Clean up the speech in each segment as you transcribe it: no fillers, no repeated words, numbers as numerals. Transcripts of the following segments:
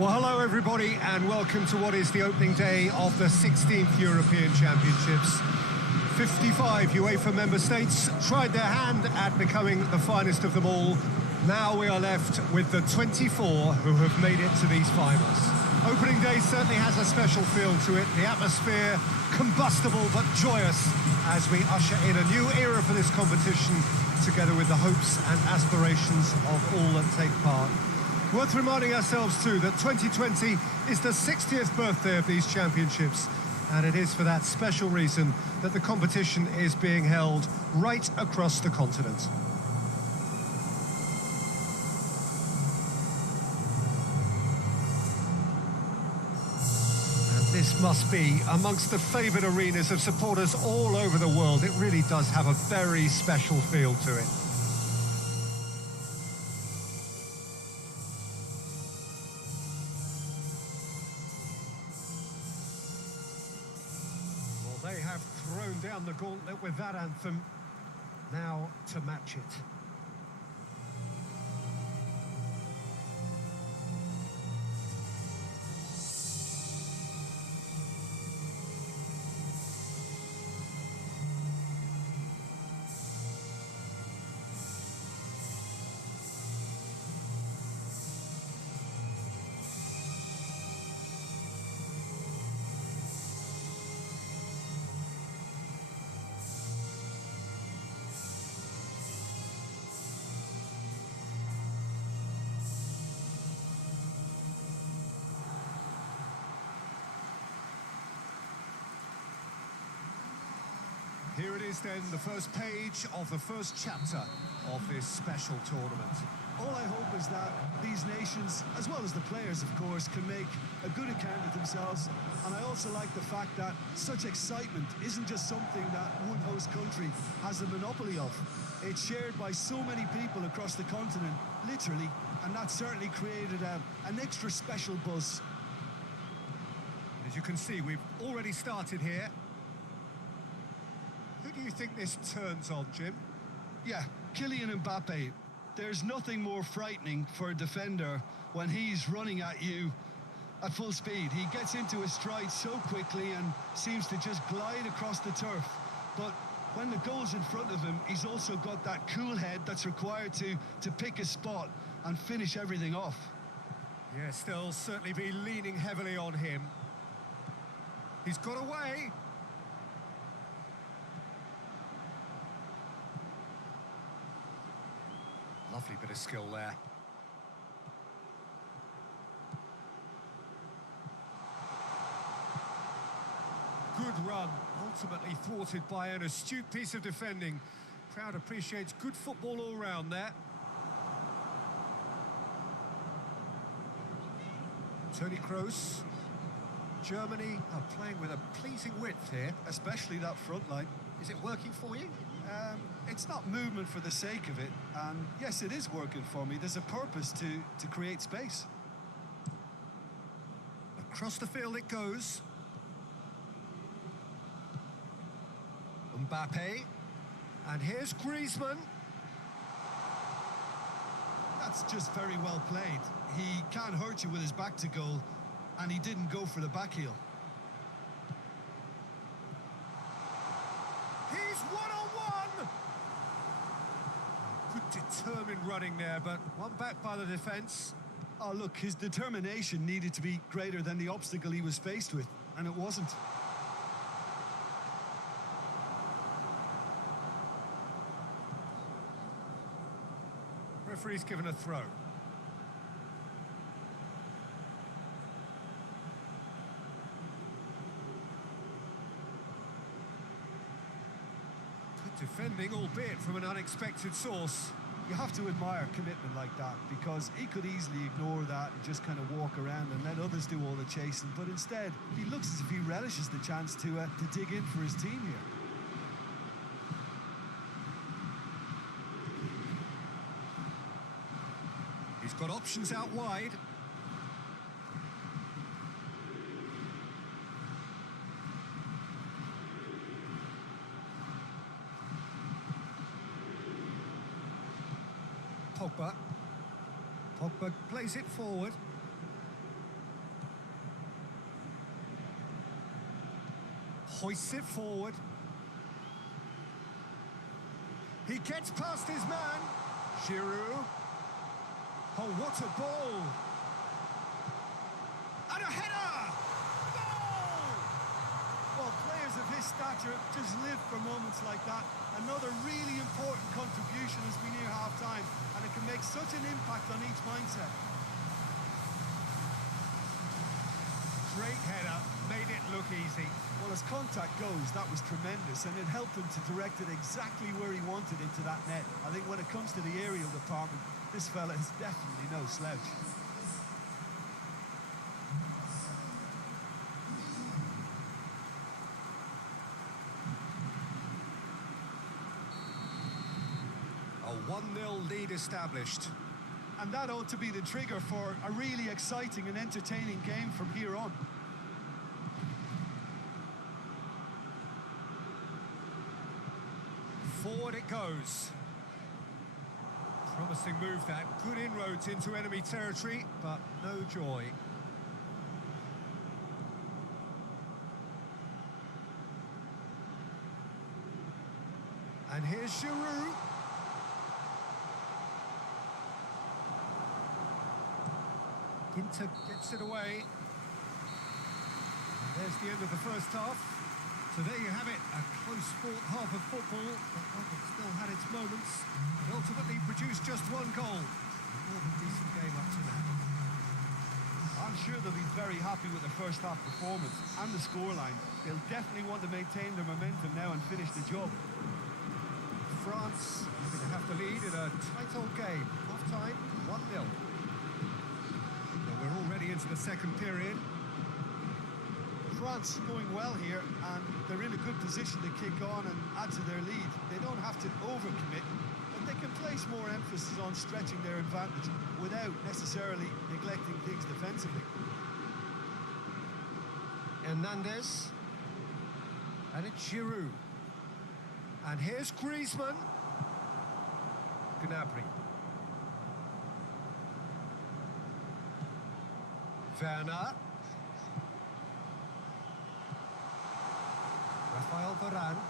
Well, hello everybody and welcome to what is the opening day of the 16th European Championships. 55 UEFA member states tried their hand at becoming the finest of them all. Now we are left with the 24 who have made it to these finals. Opening day certainly has a special feel to it. The atmosphere, combustible but joyous as we usher in a new era for this competition, together with the hopes and aspirations of all that take part. Worth reminding ourselves too that 2020 is the 60th birthday of these championships, and it is for that special reason that the competition is being held right across the continent. And this must be amongst the favoured arenas of supporters all over the world. It really does have a very special feel to it. They have thrown down the gauntlet with that anthem. Now to match it. Here it is then, the first page of the first chapter of this special tournament. All I hope is that these nations, as well as the players of course, can make a good account of themselves. And I also like the fact that such excitement isn't just something that one host country has a monopoly of. It's shared by so many people across the continent, literally, and that certainly created an extra special buzz. As you can see, we've already started here. Who do you think this turns on, Jim? Yeah, Kylian Mbappe. There's nothing more frightening for a defender when he's running at you at full speed. He gets into his stride so quickly and seems to just glide across the turf. But when the goal's in front of him, he's also got that cool head that's required to pick a spot and finish everything off. Yes, they'll certainly be leaning heavily on him. He's got away. Lovely bit of skill there. Good run, ultimately thwarted by an astute piece of defending. Crowd appreciates good football all round there. Toni Kroos. Germany are playing with a pleasing width here. Especially that front line. Is it working for you? It's not movement for the sake of it, and yes, it is working for me. There's a purpose to create space. Across the field it goes. Mbappe, and here's Griezmann. That's just very well played. He can't hurt you with his back to goal, and he didn't go for the back heel. He's one-on-one! Good determined running there, but one back by the defence. Oh, look, his determination needed to be greater than the obstacle he was faced with, and it wasn't. Referee's given a throw. Good defending, albeit from an unexpected source. You have to admire commitment like that, because he could easily ignore that and just kind of walk around and let others do all the chasing, but instead he looks as if he relishes the chance to dig in for his team here. He's got options out wide. Pogba plays it forward. hoists it forward. He gets past his man. Giroud. Oh, what a ball! And a header! Goal! Well, players of his stature just live for moments like that. Another really important contribution as we near half-time, and it can make such an impact on each mindset. Great header, made it look easy. Well, as contact goes, that was tremendous, and it helped him to direct it exactly where he wanted into that net. I think when it comes to the aerial department, this fella is definitely no slouch. A 1-0 lead established. And that ought to be the trigger for a really exciting and entertaining game from here on. Forward it goes. Promising move that. Good inroads into enemy territory, but no joy. And here's Giroud. Ginter gets it away. And there's the end of the first half. So there you have it, a close-fought half of football, but one that still had its moments, and ultimately produced just one goal. A more than decent game up to now. I'm sure they'll be very happy with the first half performance and the scoreline. They'll definitely want to maintain their momentum now and finish the job. France are going to have the lead in a tight old game. Half-time, 1-0. We're already into the second period. France going well here, and they're in a good position to kick on and add to their lead. They don't have to overcommit, but they can place more emphasis on stretching their advantage without necessarily neglecting things defensively. Hernandez. And it's Giroud. And here's Griezmann. Gnabry. Werner. Rafael Varane.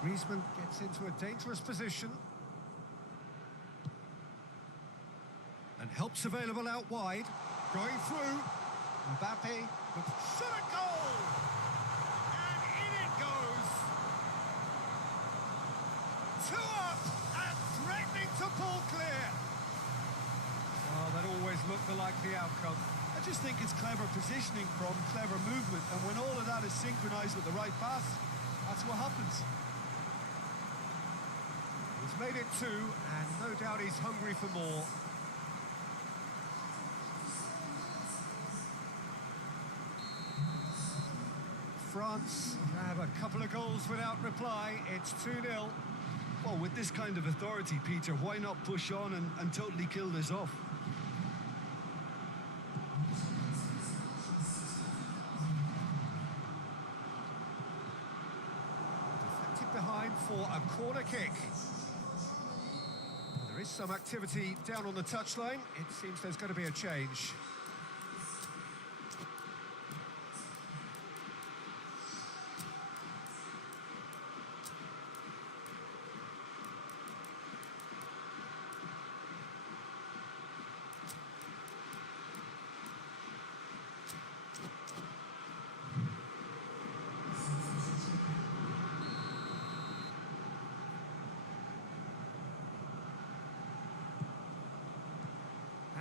Griezmann gets into a dangerous position. And help's available out wide. Going through. Mbappe with shot at goal! And in it goes! 2 up and threatening to pull clear. Well, that always looked the likely outcome. I just think it's clever positioning from clever movement, and when all of that is synchronised with the right pass, that's what happens. He's made it 2, and no doubt he's hungry for more. France grab a couple of goals without reply. It's 2-0. Well, with this kind of authority, Peter, why not push on and totally kill this off? Deflected behind for a corner kick. There is some activity down on the touchline. It seems there's going to be a change.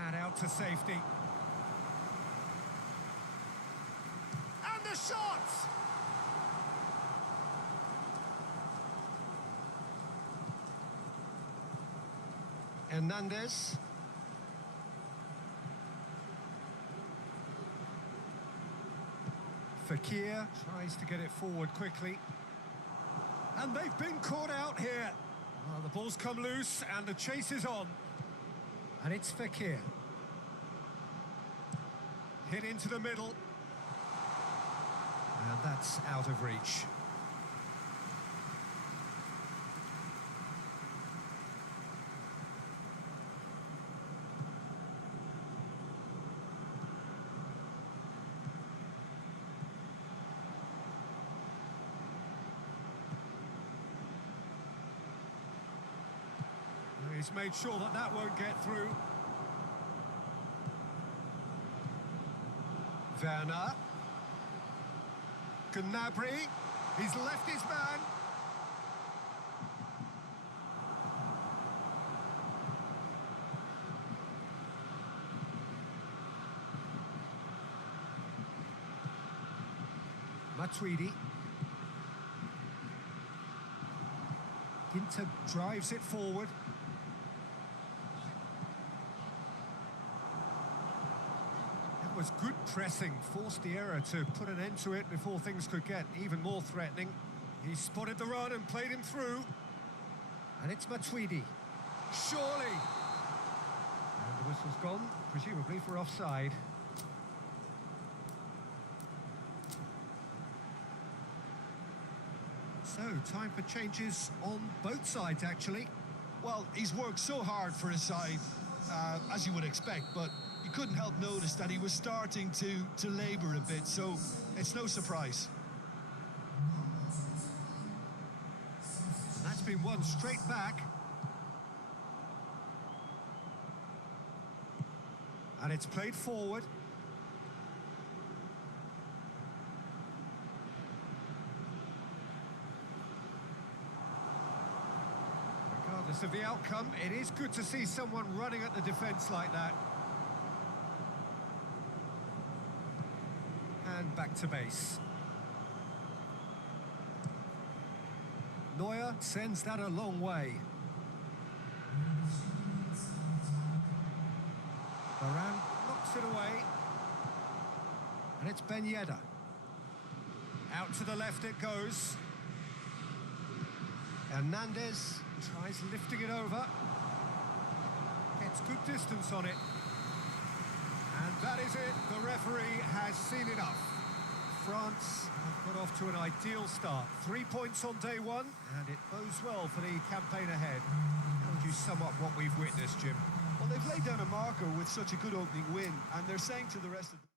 And out to safety. And the shot! Hernandez. Fekir tries to get it forward quickly. And they've been caught out here. Well, the ball's come loose and the chase is on. And it's Fekir. Hit into the middle. And that's out of reach. He's made sure that that won't get through. Werner. Gnabry. He's left his man. Matuidi. Ginter drives it forward. It was good pressing, forced the error to put an end to it before things could get even more threatening. He spotted the run and played him through. And it's Matuidi. Surely! And the whistle's gone, presumably for offside. So, time for changes on both sides, actually. Well, he's worked so hard for his side, as you would expect, but you couldn't help notice that he was starting to labour a bit, so it's no surprise. That's been won straight back. And it's played forward. Regardless of the outcome, it is good to see someone running at the defence like that. And back to base. Neuer sends that a long way. Varane knocks it away. And it's Ben Yedder. Out to the left it goes. Hernandez tries lifting it over. Gets good distance on it. And that is it. The referee has seen enough. France have got off to an ideal start. 3 points on day one, and it bodes well for the campaign ahead. How would you sum up what we've witnessed, Jim? Well, they've laid down a marker with such a good opening win, and they're saying to the rest of the...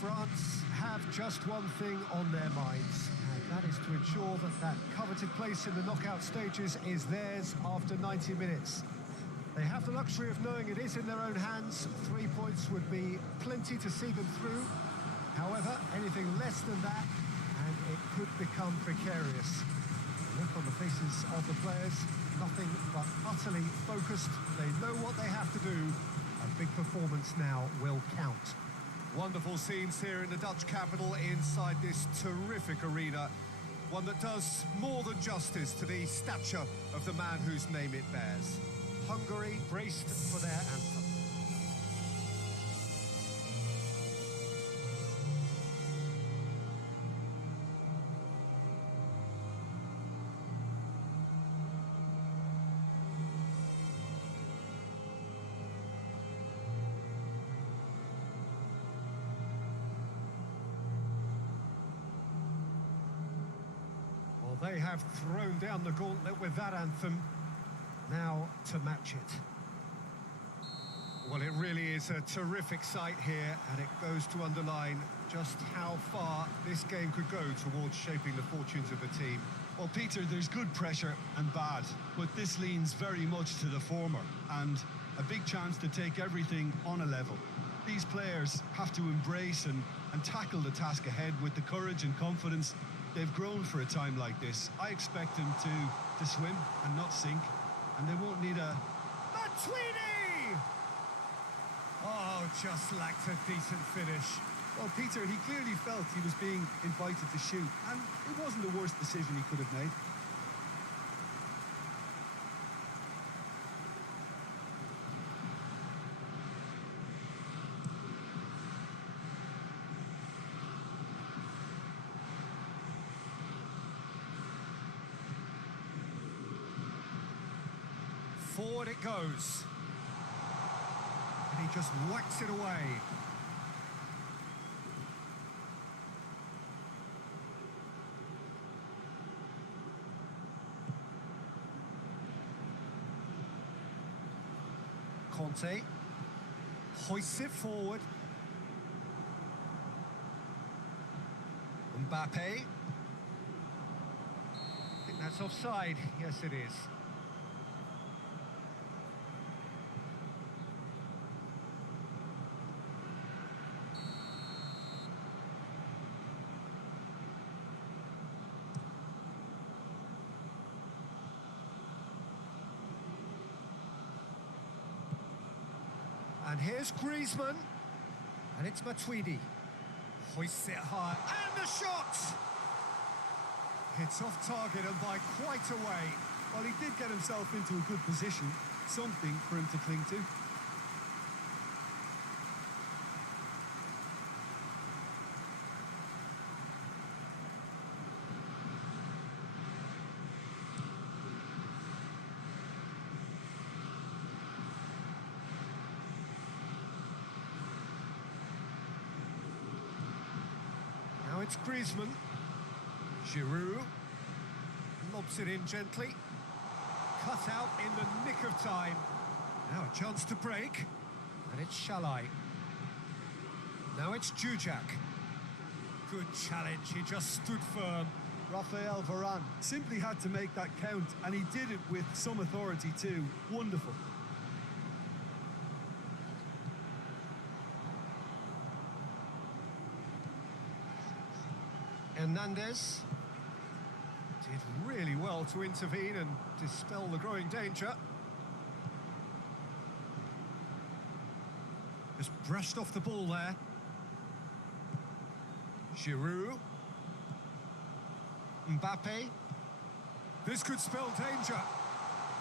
France have just one thing on their minds, and that is to ensure that that coveted place in the knockout stages is theirs after 90 minutes. They have the luxury of knowing it is in their own hands. 3 points would be plenty to see them through. However, anything less than that, and it could become precarious. The look on the faces of the players, nothing but utterly focused. They know what they have to do. A big performance now will count. Wonderful scenes here in the Dutch capital inside this terrific arena. One that does more than justice to the stature of the man whose name it bears. Hungary braced for their anthem. They have thrown down the gauntlet with that anthem. Now to match it. Well, it really really is a terrific sight here, and it goes to underline just how far this game could go towards shaping the fortunes of the team. Well, Peter, there's good pressure and bad, but this leans very much to the former, and a big chance to take everything on a level. These players have to embrace and tackle the task ahead with the courage and confidence they've grown for a time like this. I expect them to swim and not sink, and they won't need a... Matuidi! Oh, just lacked a decent finish. Well, Peter, he clearly felt he was being invited to shoot, and it wasn't the worst decision he could have made. Forward it goes. And he just whacks it away. Conte hoists it forward. Mbappe. I think that's offside. Yes, it is. And here's Griezmann, and it's Matuidi. Hoists it high, and the shot! It's off target and by quite a way. Well, he did get himself into a good position, something for him to cling to. Now it's Griezmann. Giroud lobs it in gently. Cut out in the nick of time. Now a chance to break. And it's Shalai. Now it's Jujak. Good challenge, he just stood firm. Rafael Varane simply had to make that count, and he did it with some authority too. Wonderful. Hernandez did really well to intervene and dispel the growing danger. Just brushed off the ball there. Giroud. Mbappe. This could spell danger.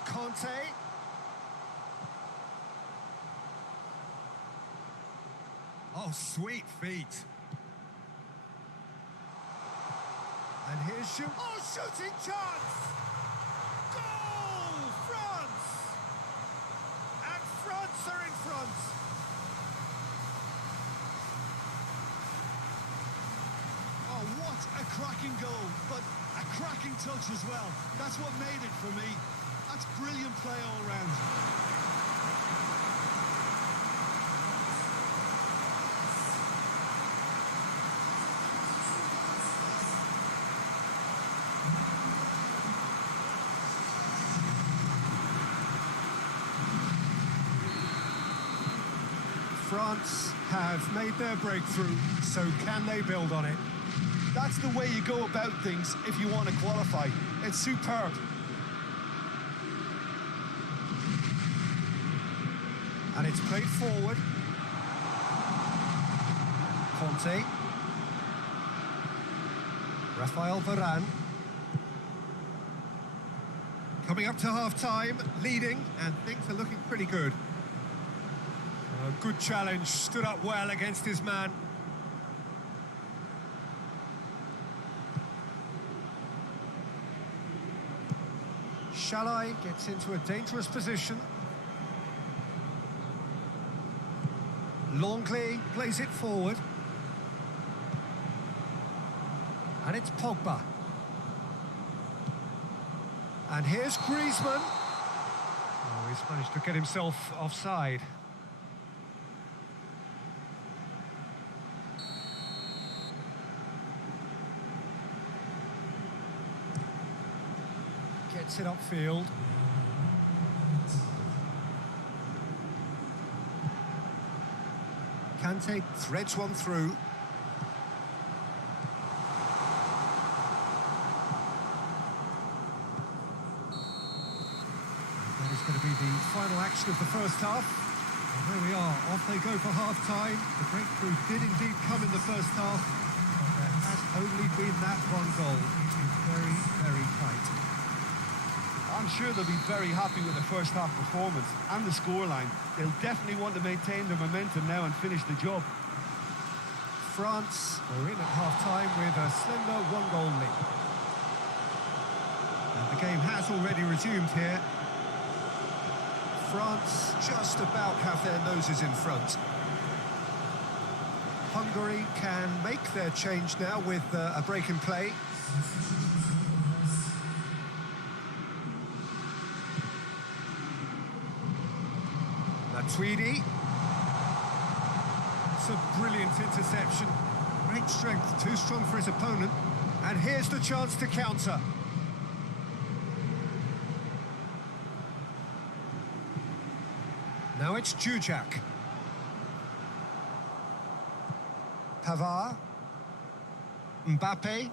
Conte. Oh, sweet feet. And here's shoot. Oh, shooting chance! Goal! France! And France are in front. Oh, what a cracking goal, but a cracking touch as well. That's what made it for me. That's brilliant play all round. France have made their breakthrough, so can they build on it? That's the way you go about things if you want to qualify. It's superb. And it's played forward. Conte. Rafael Varane. Coming up to half-time, leading, and things are looking pretty good. A good challenge, stood up well against his man. Shalai gets into a dangerous position. Longley plays it forward. And it's Pogba. And here's Griezmann. Oh, he's managed to get himself offside. Gets it upfield. Kante threads one through. That is going to be the final action of the first half. And there we are, off they go for half-time. The breakthrough did indeed come in the first half, but there has only been that one goal. It's been very, very tight. I'm sure they'll be very happy with the first half performance and the scoreline. They'll definitely want to maintain their momentum now and finish the job. France are in at half-time with a slender one-goal lead. And the game has already resumed here. France just about have their noses in front. Hungary can make their change now with a break in play. Tweedy. It's a brilliant interception. Great strength, too strong for his opponent. And here's the chance to counter. Now it's Jujak. Pavard. Mbappe.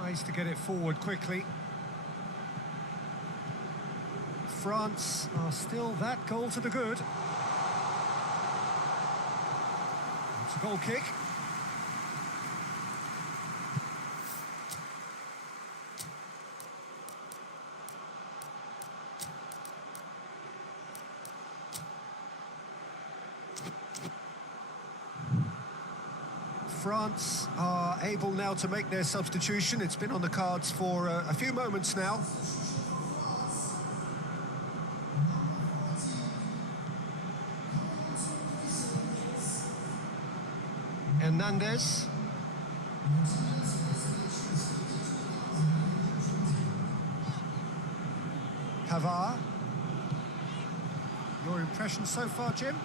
Tries to get it forward quickly. France are still that goal to the good. It's a goal kick. France are able now to make their substitution. It's been on the cards for a few moments now. Hernandez. Pavard. Your impression so far, Jim?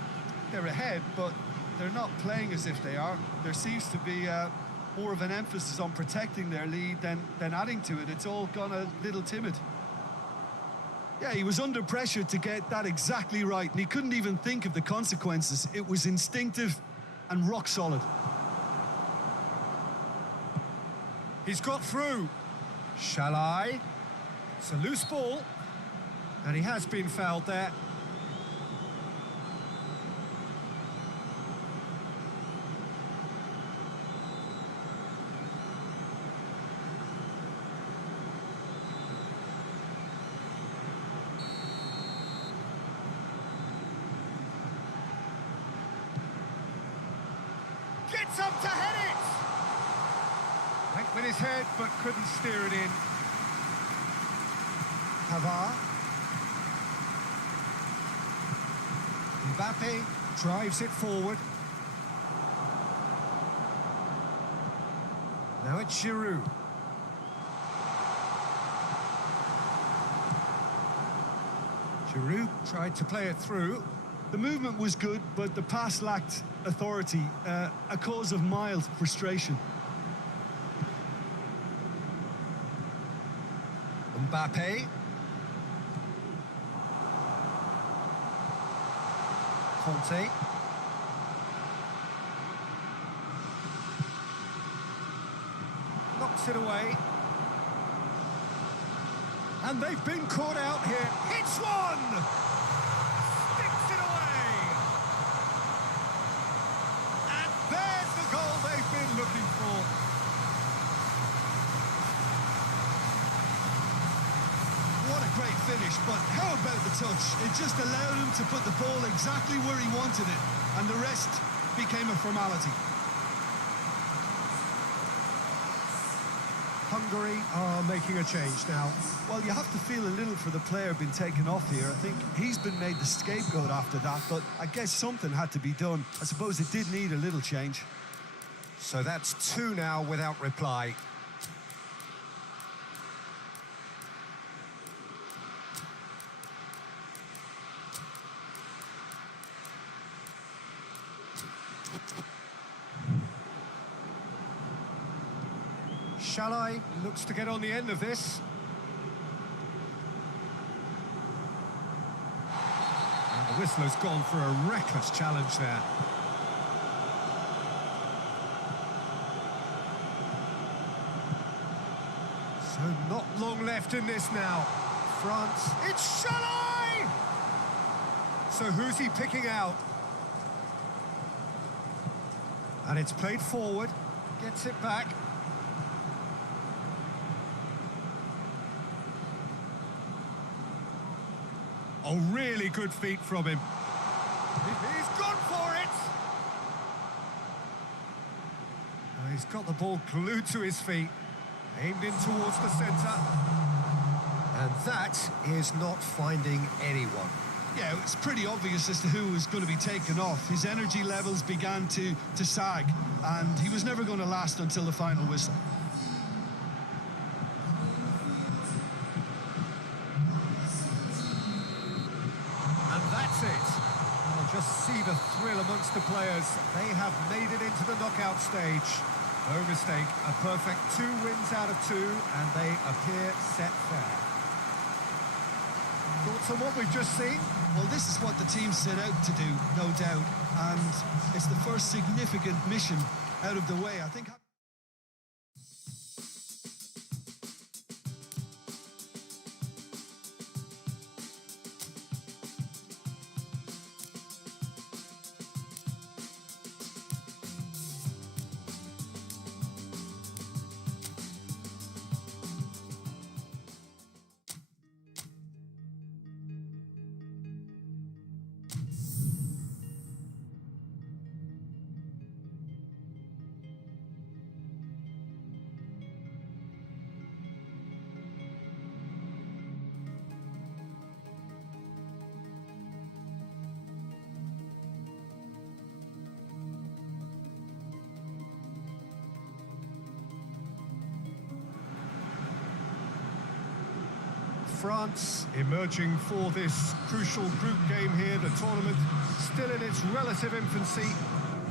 They're ahead, but they're not playing as if they are. There seems to be more of an emphasis on protecting their lead than adding to it. It's all gone a little timid. Yeah, he was under pressure to get that exactly right, and he couldn't even think of the consequences. It was instinctive and rock solid. He's got through. Shall I? It's a loose ball, and he has been fouled there. Gets up to head it! Went with his head, but couldn't steer it in. Pavard. Mbappe drives it forward. Now it's Giroud. Giroud tried to play it through. The movement was good, but the pass lacked authority, a cause of mild frustration. Mbappe. Conte. Knocks it away. And they've been caught out here. Hits one! Sticks it away! And there's the goal they've been looking for. What a great finish, but how about the touch? It just allowed him to put the ball exactly where he wanted it, and the rest became a formality. Hungary are making a change now. Well, you have to feel a little for the player being taken off here. I think he's been made the scapegoat after that, but I guess something had to be done. I suppose it did need a little change. So that's two now without reply. Shalai looks to get on the end of this. And the whistle has gone for a reckless challenge there. So not long left in this now. France, it's Shalai! So who's he picking out? And it's played forward, gets it back. Oh, really good feet from him. He's gone for it! He's got the ball glued to his feet, aimed in towards the centre. And that is not finding anyone. Yeah, it's pretty obvious as to who was going to be taken off. His energy levels began to sag, and he was never going to last until the final whistle. And that's it. I'll just see the thrill amongst the players. They have made it into the knockout stage. No mistake, a perfect 2 wins out of 2, and they appear set fair. Thoughts on what we've just seen? Well, this is what the team set out to do, no doubt, and it's the first significant mission out of the way, I think. France emerging for this crucial group game here. The tournament still in its relative infancy,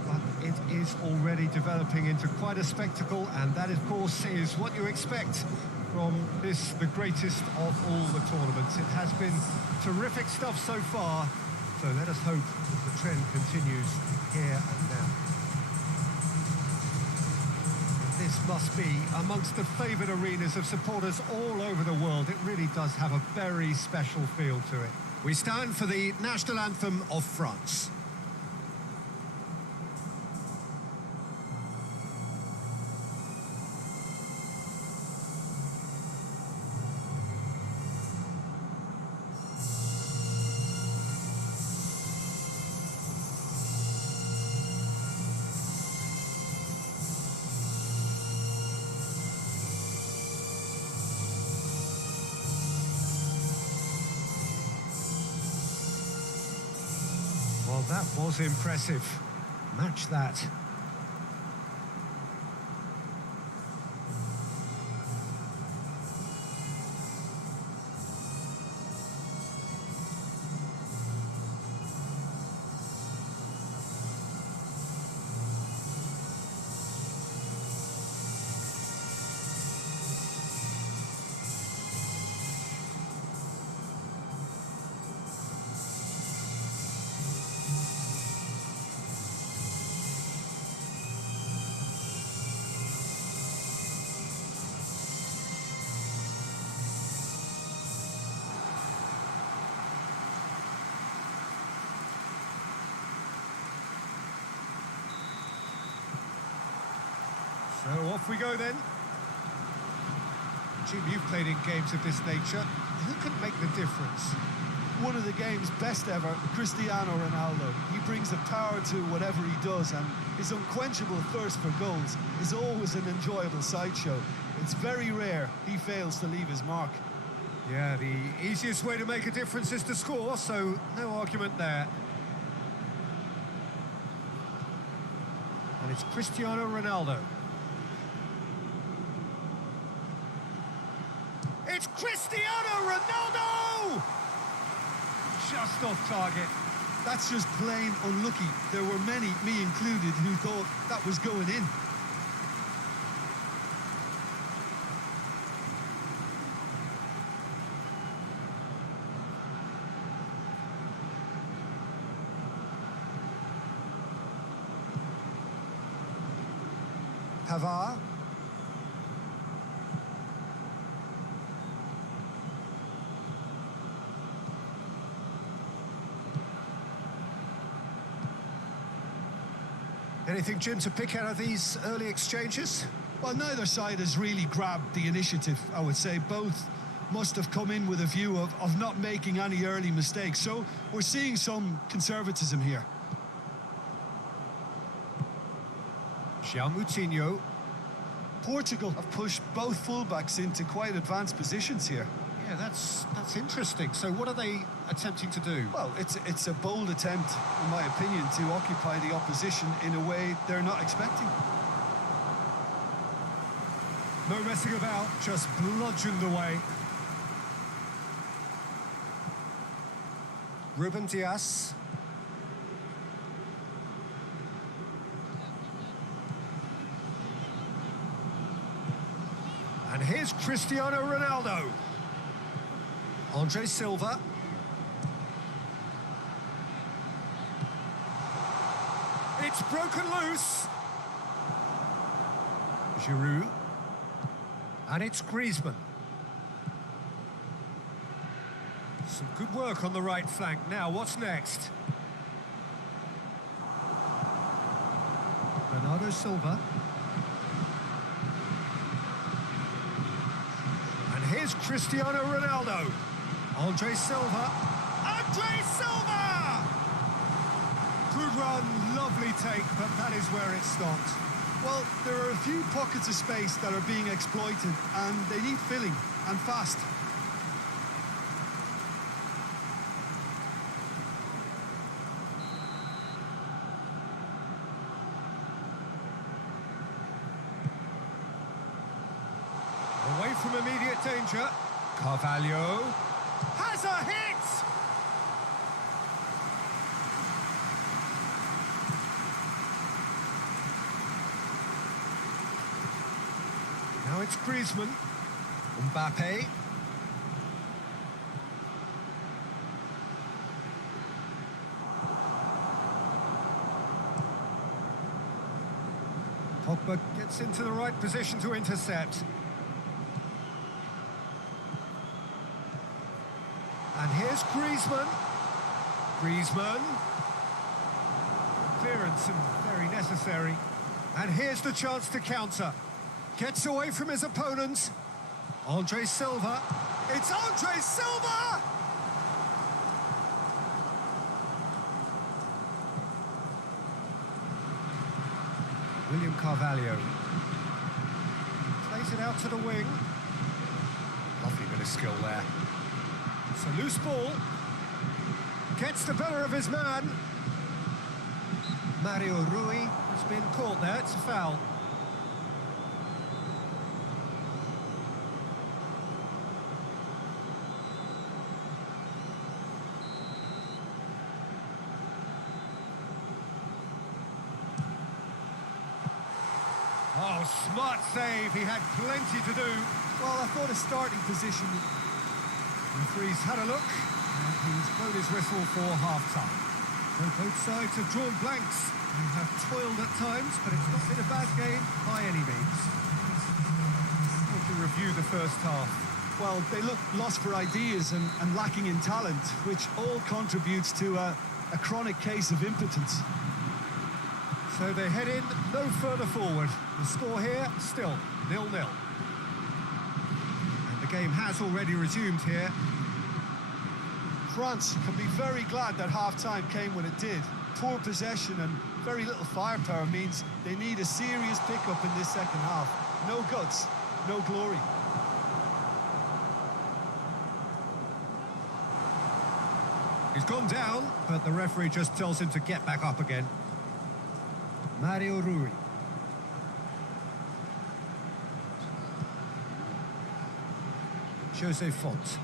but it is already developing into quite a spectacle, and that, of course, is what you expect from this, the greatest of all the tournaments. It has been terrific stuff so far, so let us hope that the trend continues here and now. This must be amongst the favoured arenas of supporters all over the world. It really does have a very special feel to it. We stand for the national anthem of France. Well, that was impressive. Match that. So off we go then. Jim, you've played in games of this nature. Who can make the difference? One of the game's best ever, Cristiano Ronaldo. He brings the power to whatever he does, and his unquenchable thirst for goals is always an enjoyable sideshow. It's very rare he fails to leave his mark. Yeah, the easiest way to make a difference is to score, so no argument there. And it's Cristiano Ronaldo. It's Cristiano Ronaldo! Just off target. That's just plain unlucky. There were many, me included, who thought that was going in. Pavard. Anything, Jim, to pick out of these early exchanges? Well, neither side has really grabbed the initiative, I would say. Both must have come in with a view of not making any early mistakes. So we're seeing some conservatism here. João Moutinho. Portugal have pushed both fullbacks into quite advanced positions here. Yeah, that's interesting. So what are they attempting to do? Well, it's a bold attempt, in my opinion, to occupy the opposition in a way they're not expecting. No messing about, just bludgeoned away. Ruben Dias. And here's Cristiano Ronaldo. Andre Silva. It's broken loose. Giroud. And it's Griezmann. Some good work on the right flank. Now, what's next? Bernardo Silva. And here's Cristiano Ronaldo. Andre Silva. Andre Silva! Good run, lovely take, but that is where it stopped. Well, there are a few pockets of space that are being exploited, and they need filling, and fast. Away from immediate danger. Carvalho has a hit! Now it's Griezmann. Mbappe. Pogba gets into the right position to intercept. And here's Griezmann. Griezmann. Clearance and very necessary. And here's the chance to counter. Gets away from his opponent. Andre Silva. It's Andre Silva! William Carvalho. Plays it out to the wing. Lovely bit of skill there. It's a loose ball. Gets the better of his man. Mario Rui has been caught there. It's a foul. Oh, smart save. He had plenty to do. Well, I thought a starting position. The referee's had a look, and he's blown his whistle for half-time. So both sides have drawn blanks and have toiled at times, but it's not been a bad game by any means. We'll to review the first half. Well, they look lost for ideas and lacking in talent, which all contributes to a chronic case of impotence. So they head in no further forward. The score here, still 0-0. And the game has already resumed here. France can be very glad that half-time came when it did. Poor possession and very little firepower means they need a serious pick-up in this second half. No guts, no glory. He's gone down, but the referee just tells him to get back up again. Mario Rui. Jose Font.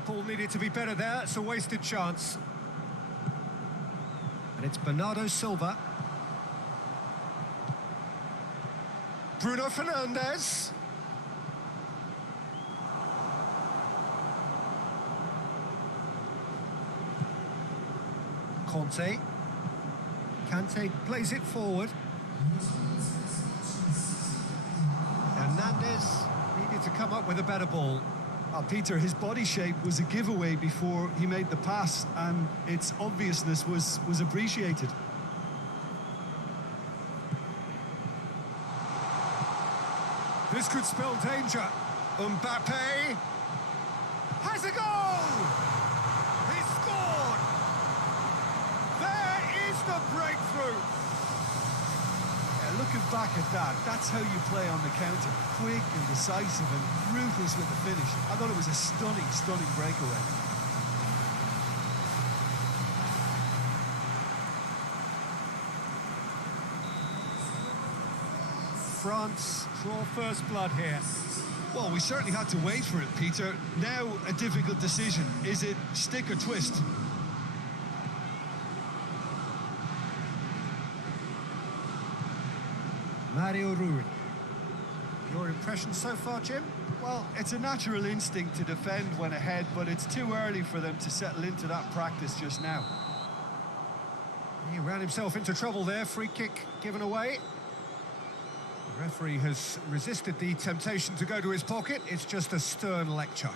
Ball needed to be better there. It's a wasted chance. And it's Bernardo Silva. Bruno Fernandes. Conte. Kante plays it forward. Hernandez needed to come up with a better ball. Peter, his body shape was a giveaway before he made the pass, and its obviousness was appreciated. This could spell danger. Mbappe has a goal! He scored! There is the breakthrough! Yeah, looking back at that, that's how you play on the counter. Quick and decisive and ruthless with the finish. I thought it was a stunning, stunning breakaway. France draw first blood here. Well, we certainly had to wait for it, Peter. Now a difficult decision. Is it stick or twist? Mario Rui. Your impression so far, Jim? Well, it's a natural instinct to defend when ahead, but it's too early for them to settle into that practice just now. He ran himself into trouble there. Free kick given away. The referee has resisted the temptation to go to his pocket. It's just a stern lecture.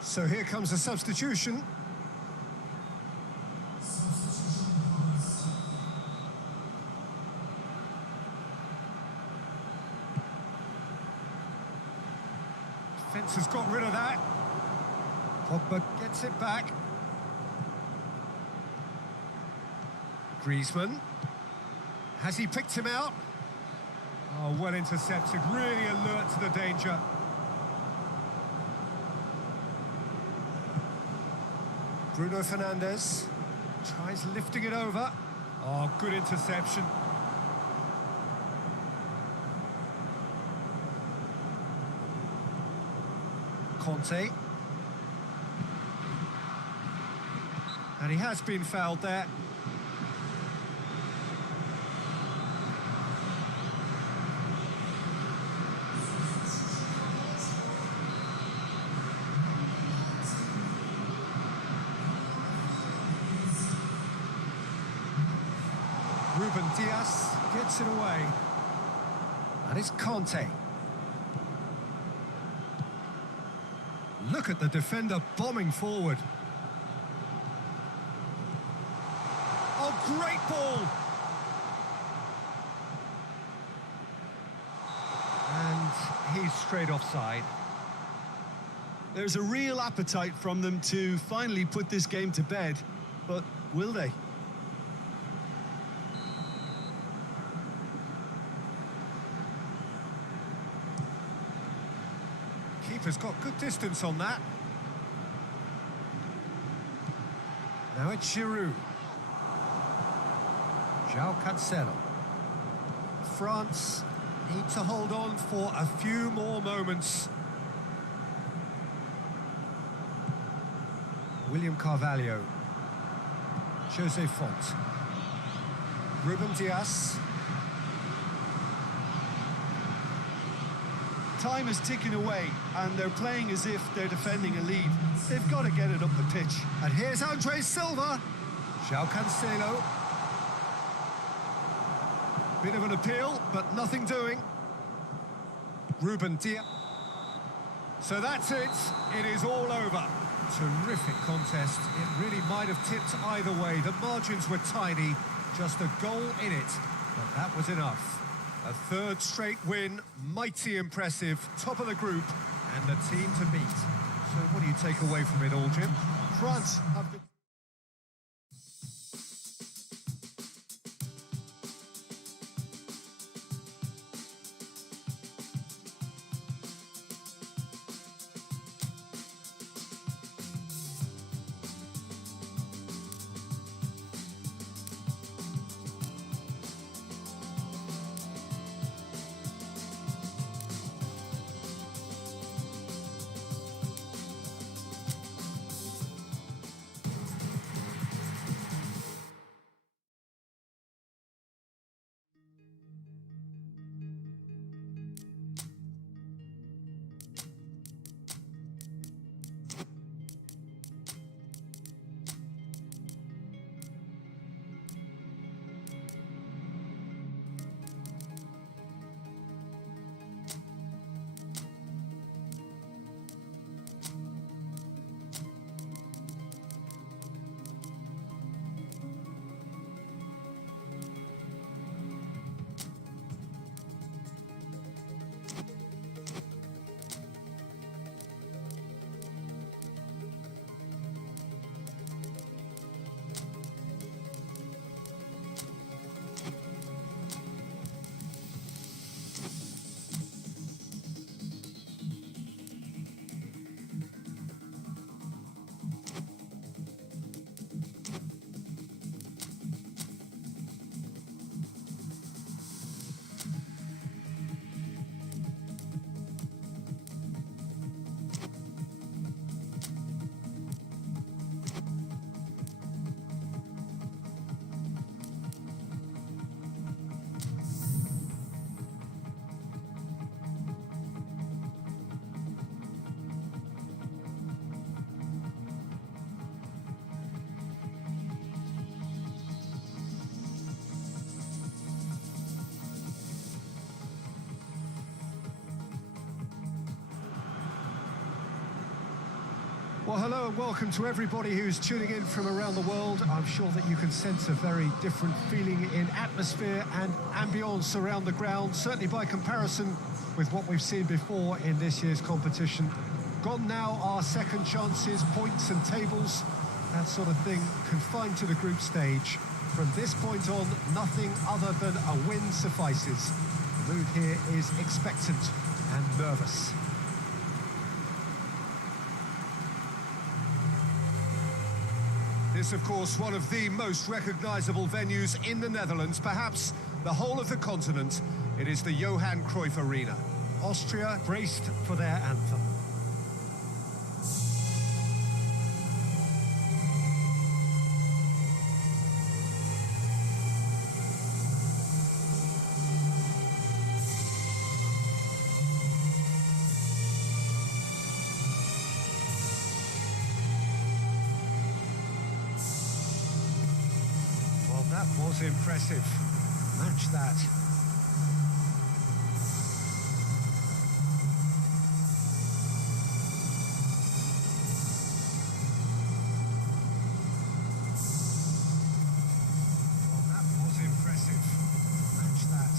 So here comes a substitution. Defence has got rid of that. Pogba gets it back. Griezmann. Has he picked him out? Oh, well intercepted, really alert to the danger. Bruno Fernandes tries lifting it over. Oh, good interception. Conte. And he has been fouled there. Ruben Dias gets it away. And it's Conte. Look at the defender bombing forward. Oh, great ball! And he's straight offside. There's a real appetite from them to finally put this game to bed, but will they? Keeper's got good distance on that. Now it's Giroud. João Cancelo. France need to hold on for a few more moments. William Carvalho. Jose Font. Ruben Dias. Time is ticking away, and they're playing as if they're defending a lead. They've got to get it up the pitch. And here's Andre Silva. João Cancelo. Bit of an appeal, but nothing doing. Ruben Dias. So that's it. It is all over. Terrific contest. It really might have tipped either way. The margins were tiny. Just a goal in it. But that was enough. A third straight win, mighty impressive, top of the group, and the team to beat. So what do you take away from it all, Jim? France have the... Well, hello and welcome to everybody who's tuning in from around the world. I'm sure that you can sense a very different feeling in atmosphere and ambience around the ground, certainly by comparison with what we've seen before in this year's competition. Gone now are second chances, points and tables, that sort of thing confined to the group stage. From this point on, nothing other than a win suffices. The mood here is expectant and nervous. This, of course, one of the most recognisable venues in the Netherlands, perhaps the whole of the continent. It is the Johan Cruyff Arena. Austria braced for their anthem. That was impressive. Match that. Well, that was impressive. Match that.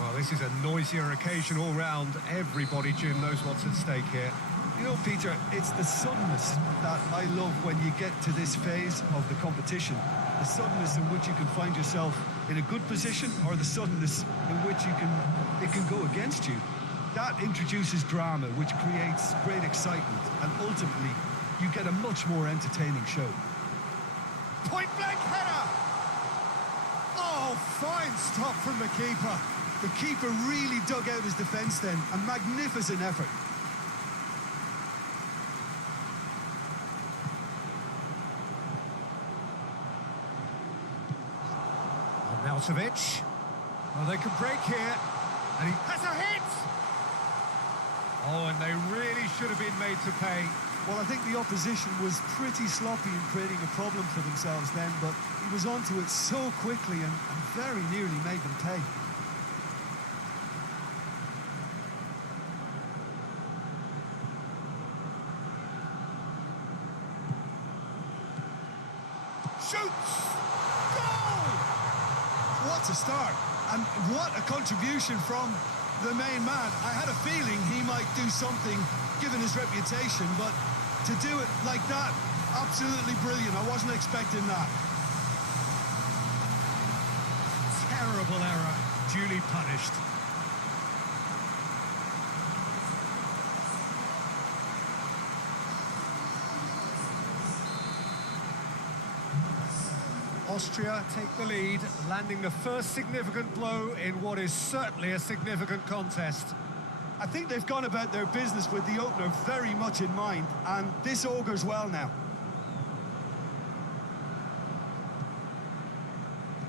Well, this is a noisier occasion all round. Everybody, Jim, knows what's at stake here. You know, Peter, it's the suddenness that I love when you get to this phase of the competition. The suddenness in which you can find yourself in a good position, or the suddenness in which it can go against you. That introduces drama, which creates great excitement, and ultimately, you get a much more entertaining show. Point-blank header! Oh, fine stop from the keeper. The keeper really dug out his defence then. A magnificent effort. Arnautovic. Well, they could break here. And he has a hit! Oh, and they really should have been made to pay. Well, I think the opposition was pretty sloppy in creating a problem for themselves then, but he was onto it so quickly and very nearly made them pay. Shoots! Goal! What a start, and what a contribution from the main man. I had a feeling he might do something given his reputation, but to do it like that, absolutely brilliant. I wasn't expecting that. Terrible error, duly punished. Austria take the lead, landing the first significant blow in what is certainly a significant contest. I think they've gone about their business with the opener very much in mind, and this augurs well now.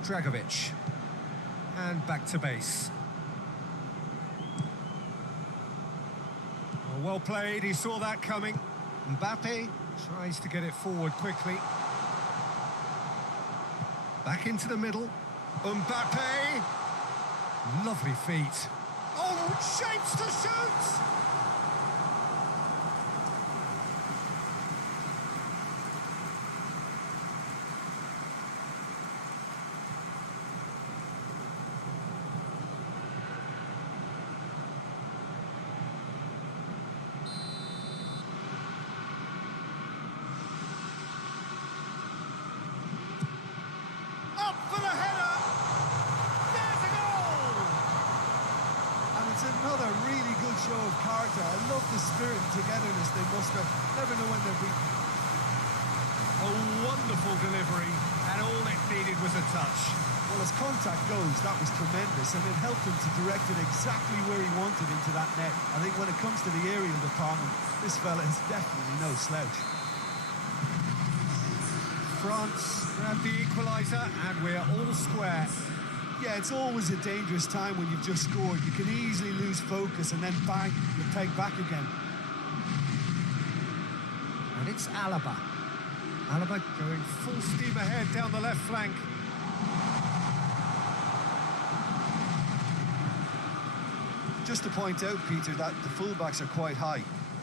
Dragovic. And back to base. Well played, he saw that coming. Mbappe tries to get it forward quickly. Back into the middle. Mbappe. Lovely feet. Oh, shapes to shoot! Up for the header! There's a goal! And it's another really good show of character. I love the spirit and togetherness they muster. Never know when they're beaten. A wonderful delivery, and all it needed was a touch. Well, as contact goes, that was tremendous, and it helped him to direct it exactly where he wanted into that net. I think when it comes to the aerial department, this fella is definitely no slouch. France grab the equaliser, and we're all square. Yeah, it's always a dangerous time when you've just scored. You can easily lose focus and then bang, you're pegged back again. And it's Alaba. Alaba going full steam ahead down the left flank. Just to point out, Peter, that the fullbacks are quite high.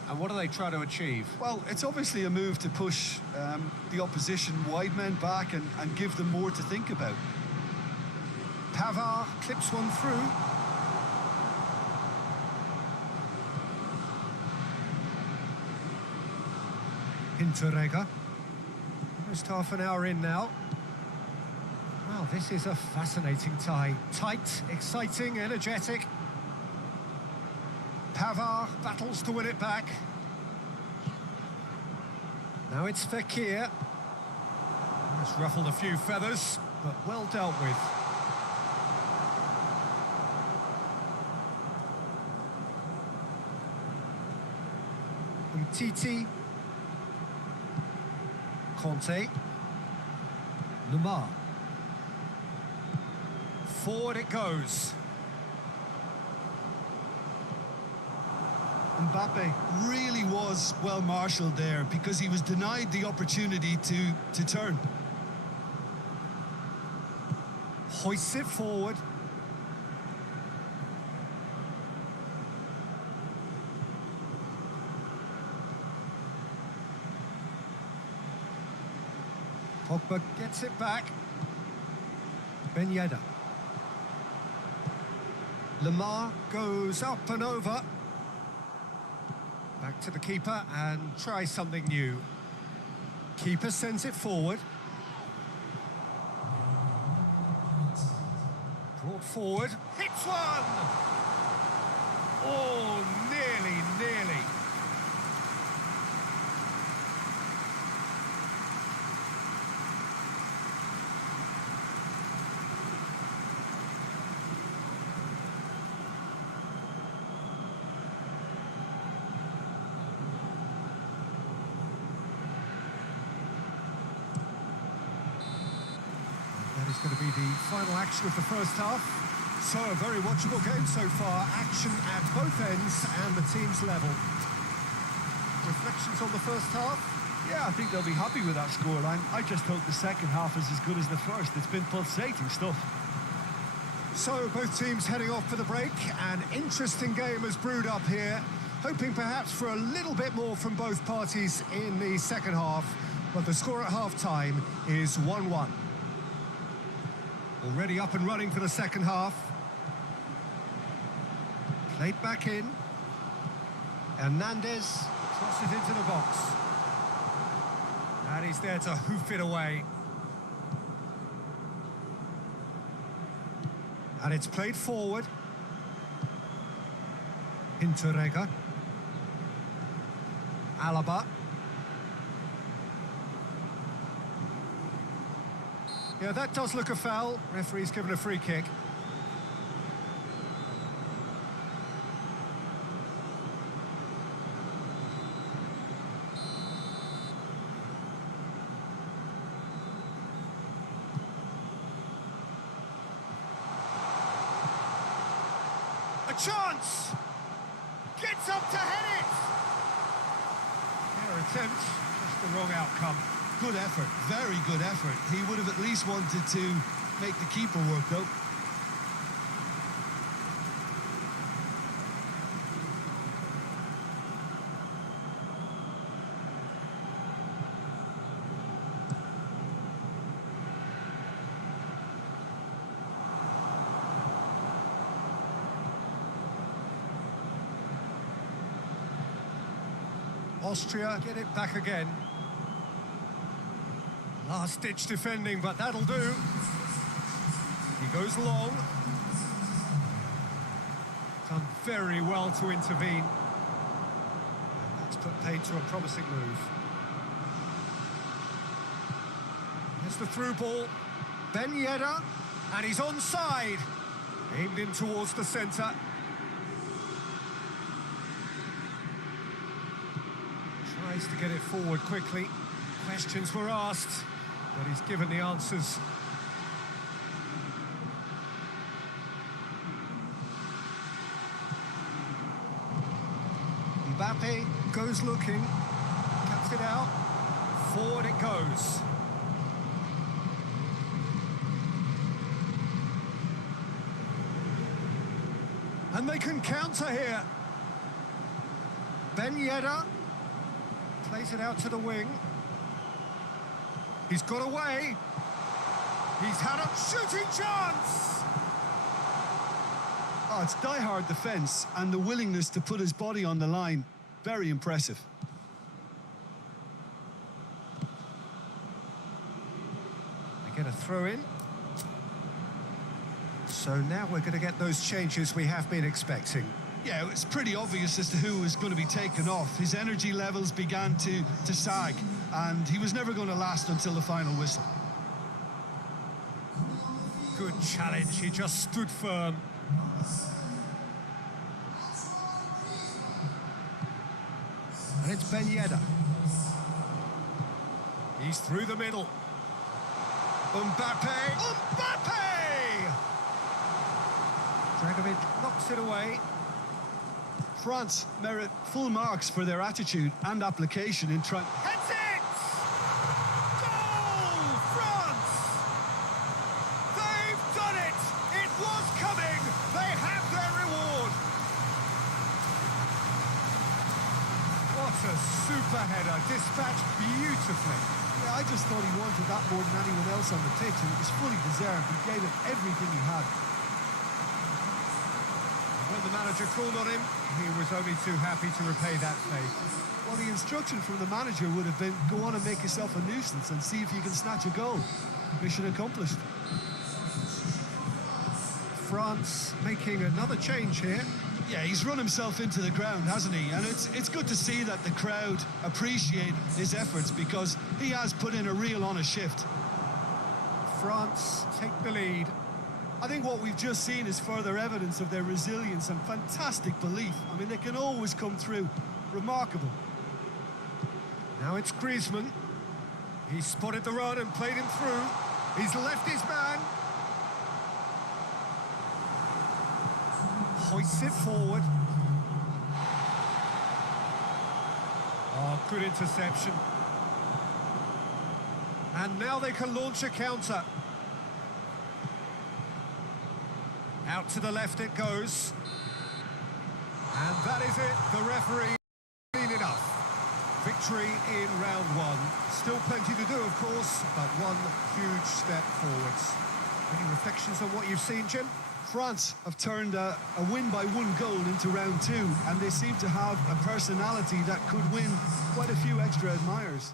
And what do they try to achieve? Well, it's obviously a move to push the opposition wide men back and give them more to think about. Pavard clips one through. Hinteregger. Almost half an hour in now. Well, this is a fascinating tie. Tight, exciting, energetic. Pavard battles to win it back. Now it's Fekir. It's ruffled a few feathers, but well dealt with. Umtiti. Conte. Lemar. Forward it goes. Mbappe really was well marshalled there because he was denied the opportunity to turn. Hoists it forward. Pogba gets it back. Ben Yedder. Lemar goes up and over. Back to the keeper and tries something new. Keeper sends it forward. Brought forward. Hits one! Oh, nearly. That is going to be the final action of the first half. So, a very watchable game so far. Action at both ends and the team's level. Reflections on the first half? Yeah, I think they'll be happy with that scoreline. I just hope the second half is as good as the first. It's been pulsating stuff. So, both teams heading off for the break. An interesting game has brewed up here. Hoping perhaps for a little bit more from both parties in the second half. But the score at half-time is 1-1. Already up and running for the second half. Played back in. Hernandez crosses into the box. And he's there to hoof it away. And it's played forward. Hinteregger. Alaba. Yeah, that does look a foul. Referee's given a free kick. A chance! Gets up to head it! Fair attempt, just the wrong outcome. Good effort, very good effort. He would have at least wanted to make the keeper work, though. Austria get it back again. Last-ditch defending, but that'll do. He goes long. Done very well to intervene. And that's put paid to a promising move. Here's the through ball. Ben Yedder, and he's onside. Aimed in towards the centre. Tries to get it forward quickly. Questions were asked. but he's given the answers. Mbappe goes looking, cuts it out, forward it goes. And they can counter here. Ben Yedder plays it out to the wing. He's got away. He's had a shooting chance. Oh, it's die-hard defence and the willingness to put his body on the line. Very impressive. They get a throw in. So now we're going to get those changes we have been expecting. Yeah, it was pretty obvious as to who was going to be taken off. His energy levels began to sag, and he was never going to last until the final whistle. Good challenge, he just stood firm. And it's Ben Yedder. He's through the middle. Mbappe! Mbappe! Dragovic knocks it away. France merit full marks for their attitude and application in trying... That's it! Goal! France! They've done it! It was coming! They have their reward! What a super header, dispatched beautifully. Yeah, I just thought he wanted that more than anyone else on the pitch, and it was fully deserved. He gave it everything he had. When the manager called on him, he was only too happy to repay that faith. Well, the instruction from the manager would have been, go on and make yourself a nuisance and see if you can snatch a goal. Mission accomplished. France making another change here. Yeah, he's run himself into the ground, hasn't he? And it's good to see that the crowd appreciate his efforts, because he has put in a real honest shift. France take the lead. I think what we've just seen is further evidence of their resilience and fantastic belief. I mean, they can always come through. Remarkable. Now it's Griezmann. He spotted the run and played him through. He's left his man. Hoists it forward. Oh, good interception. And now they can launch a counter. Out to the left it goes. And that is it. The referee seen enough. Victory in round one. Still plenty to do, of course, but one huge step forwards. Any reflections on what you've seen, Jim? France have turned a win by one goal into round two, and they seem to have a personality that could win quite a few extra admirers.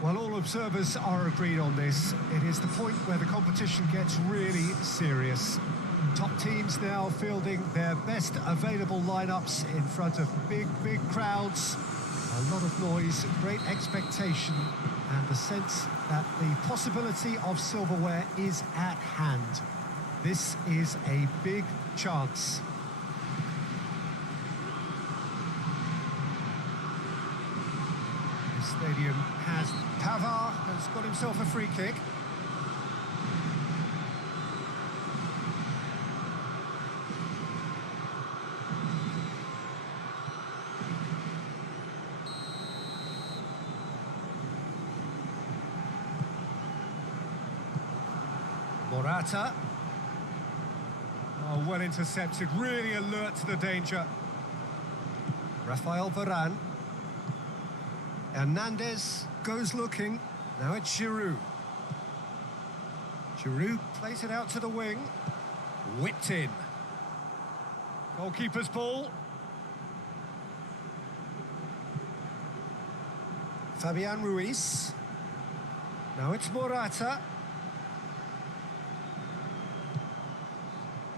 Well, all observers are agreed on this. It is the point where the competition gets really serious. Top teams now fielding their best available lineups in front of big crowds. A lot of noise, great expectation, and the sense that the possibility of silverware is at hand. This is a big chance. stadium has. Pavard has got himself a free kick. Morata. Oh, well intercepted, really alert to the danger. Rafael Varane. Hernandez goes looking. Now it's Giroud. Giroud plays it out to the wing. Whipped in. Goalkeeper's ball. Fabian Ruiz. Now it's Morata.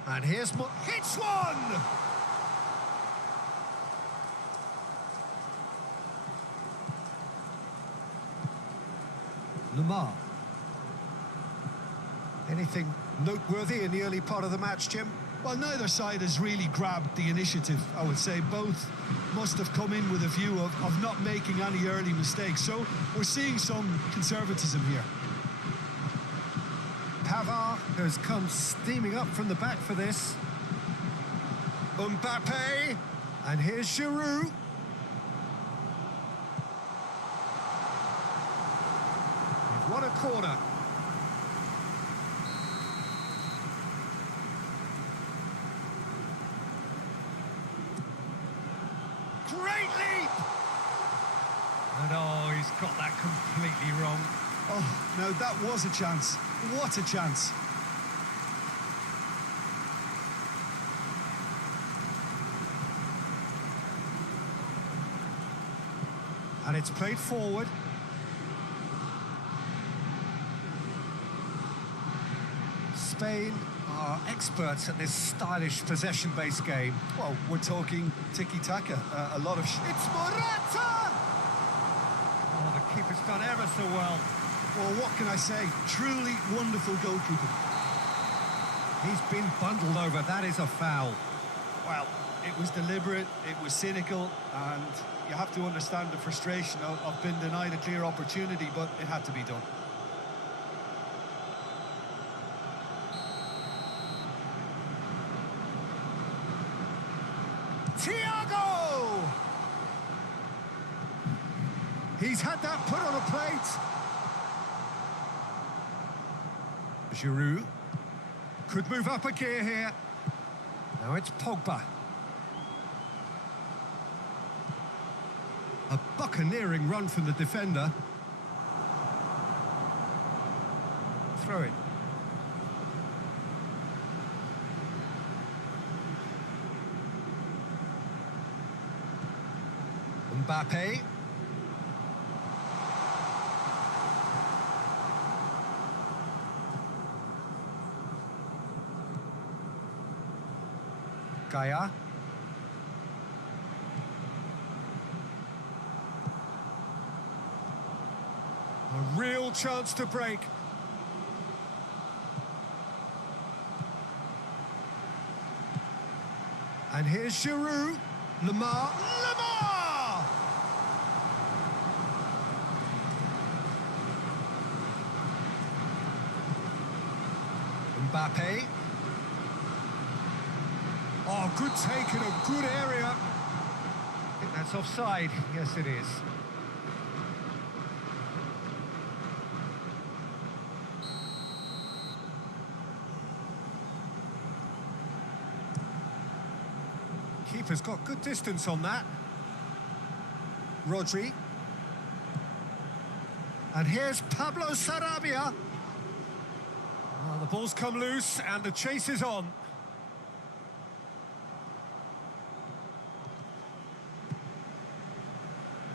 And here's hits one! Lamar. Anything noteworthy in the early part of the match, Jim? Well, neither side has really grabbed the initiative, I would say. Both must have come in with a view of not making any early mistakes. So we're seeing some conservatism here. Pavard has come steaming up from the back for this. Mbappe. And here's Giroud. They've won a corner. Great leap! And oh, he's got that completely wrong. Oh, no, that was a chance. What a chance. And it's played forward. Spain are experts at this stylish possession-based game. Well, we're talking tiki-taka. A lot of... It's Morata! Oh, the keeper's done ever so well. Well, what can I say? Truly wonderful goalkeeping. He's been bundled over. That is a foul. Well, it was deliberate, it was cynical, and you have to understand the frustration of being denied a clear opportunity, but it had to be done. Thiago! He's had that put on a plate. Giroud could move up a gear here. Now it's Pogba. A buccaneering run from the defender. Throw it. Mbappe. Gaia. A real chance to break. And here's Giroud. Lamar. Lamar! Mbappe. Oh, good take in a good area. I think that's offside. Yes, it is. Keeper's got good distance on that. Rodri. And here's Pablo Sarabia. Well, the ball's come loose and the chase is on.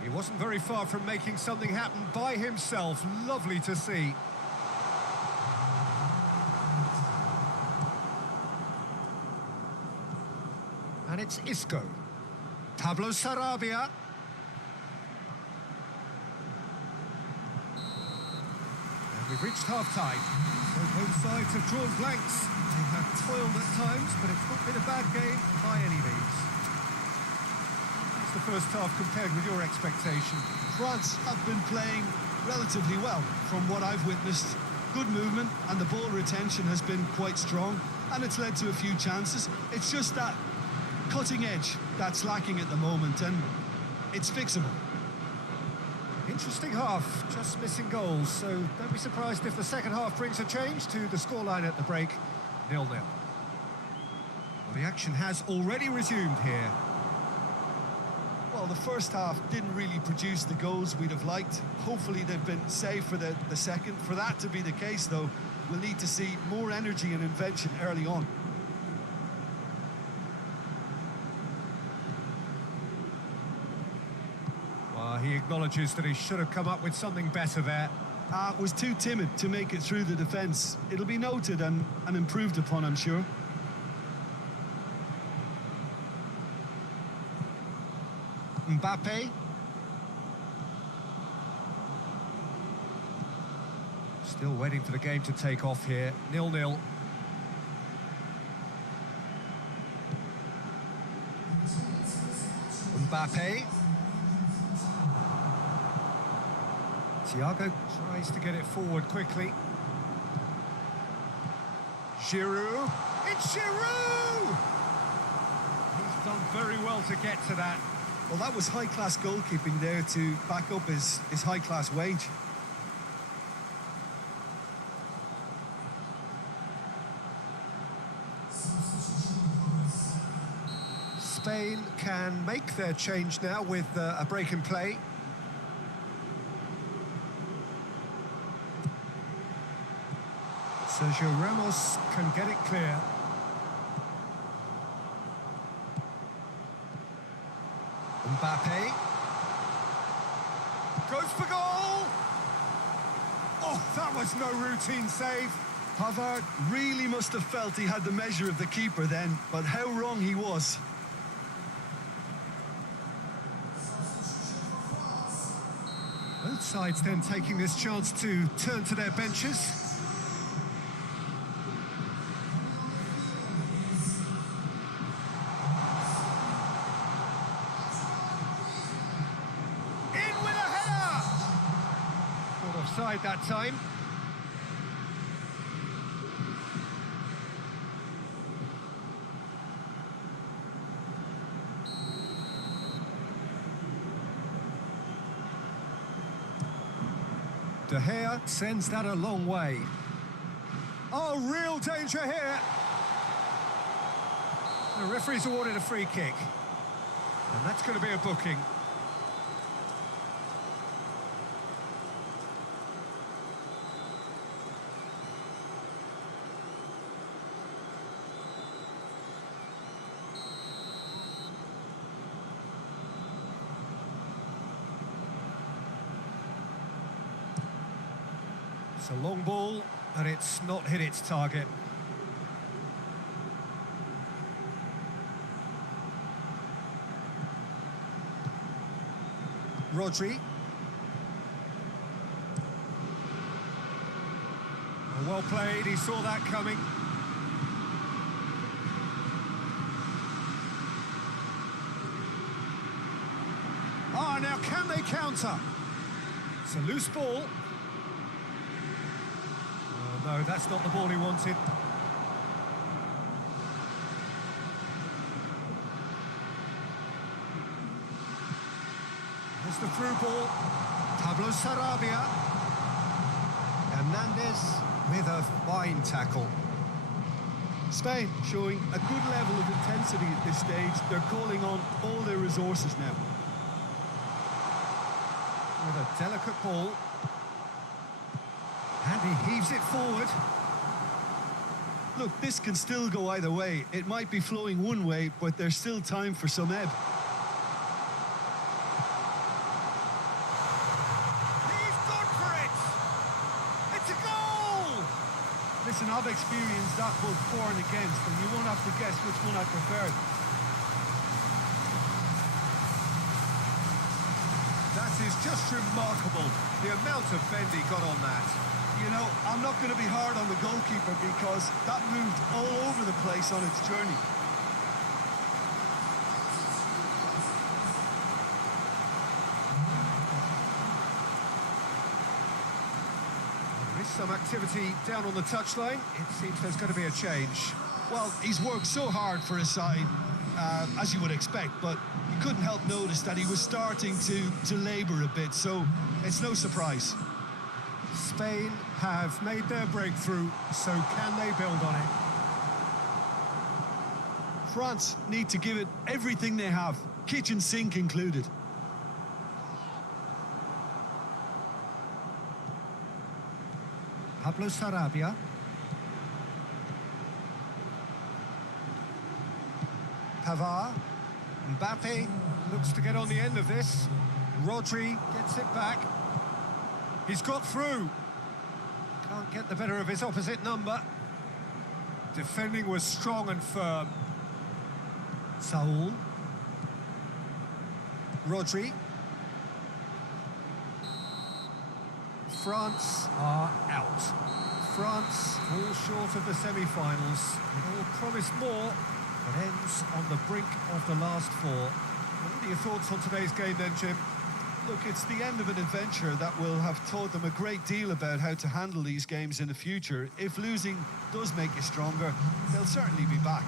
He wasn't very far from making something happen by himself. Lovely to see. And it's Isco. Pablo Sarabia. And we've reached half-time. So both sides have drawn blanks. They have toiled at times, but it's not been a bad game by any means. the first half compared with your expectation? France have been playing relatively well from what I've witnessed. Good movement and the ball retention has been quite strong, and it's led to a few chances. It's just that cutting edge that's lacking at the moment, and it's fixable. Interesting half, just missing goals, so don't be surprised if the second half brings a change to the scoreline at the break, 0-0. Well, the action has already resumed here. Well, the first half didn't really produce the goals we'd have liked. Hopefully they've been saved for the second. For that to be the case, though, we'll need to see more energy and invention early on. He acknowledges that he should have come up with something better there. Was too timid to make it through the defence. It'll be noted and improved upon, I'm sure. Mbappe. Still waiting for the game to take off here. 0-0. Mbappe. Thiago tries to get it forward quickly. Giroud. It's Giroud! He's done very well to get to that. Well, that was high-class goalkeeping there to back up his high-class wage. Spain can make their change now with a break in play. Sergio Ramos can get it clear. Mbappe goes for goal! Oh, that was no routine save. Pavard really must have felt he had the measure of the keeper then, but how wrong he was. Both sides then taking this chance to turn to their benches. Offside that time. De Gea sends that a long way. Oh, real danger here. The referee's awarded a free kick. And that's going to be a booking. It's a long ball, and it's not hit its target. Rodri. Well played, he saw that coming. Ah, now can they counter? It's a loose ball. No, that's not the ball he wanted. There's the through ball. Pablo Sarabia. Hernandez with a fine tackle. Spain showing a good level of intensity at this stage. They're calling on all their resources now. With a delicate ball. And he heaves it forward. Look, this can still go either way. It might be flowing one way, but there's still time for some ebb. He's gone for it! It's a goal! Listen, I've experienced that both for and against, and you won't have to guess which one I preferred. That is just remarkable, the amount of bend he got on that. You know, I'm not going to be hard on the goalkeeper because that moved all over the place on its journey. With some activity down on the touchline, it seems there's going to be a change. Well, he's worked so hard for his side, as you would expect, but you couldn't help notice that he was starting to labour a bit, so it's no surprise. Spain have made their breakthrough, so can they build on it? France need to give it everything they have, kitchen sink included. Pablo Sarabia. Pavard. Mbappe looks to get on the end of this. Rodri gets it back. He's got through. Can't get the better of his opposite number. Defending was strong and firm. Saul. Rodri. France are out. France fall short of the semi-finals. It all promised more, but ends on the brink of the last four. What are your thoughts on today's game then, Jim? Look, it's the end of an adventure that will have taught them a great deal about how to handle these games in the future. If losing does make you stronger, they'll certainly be back.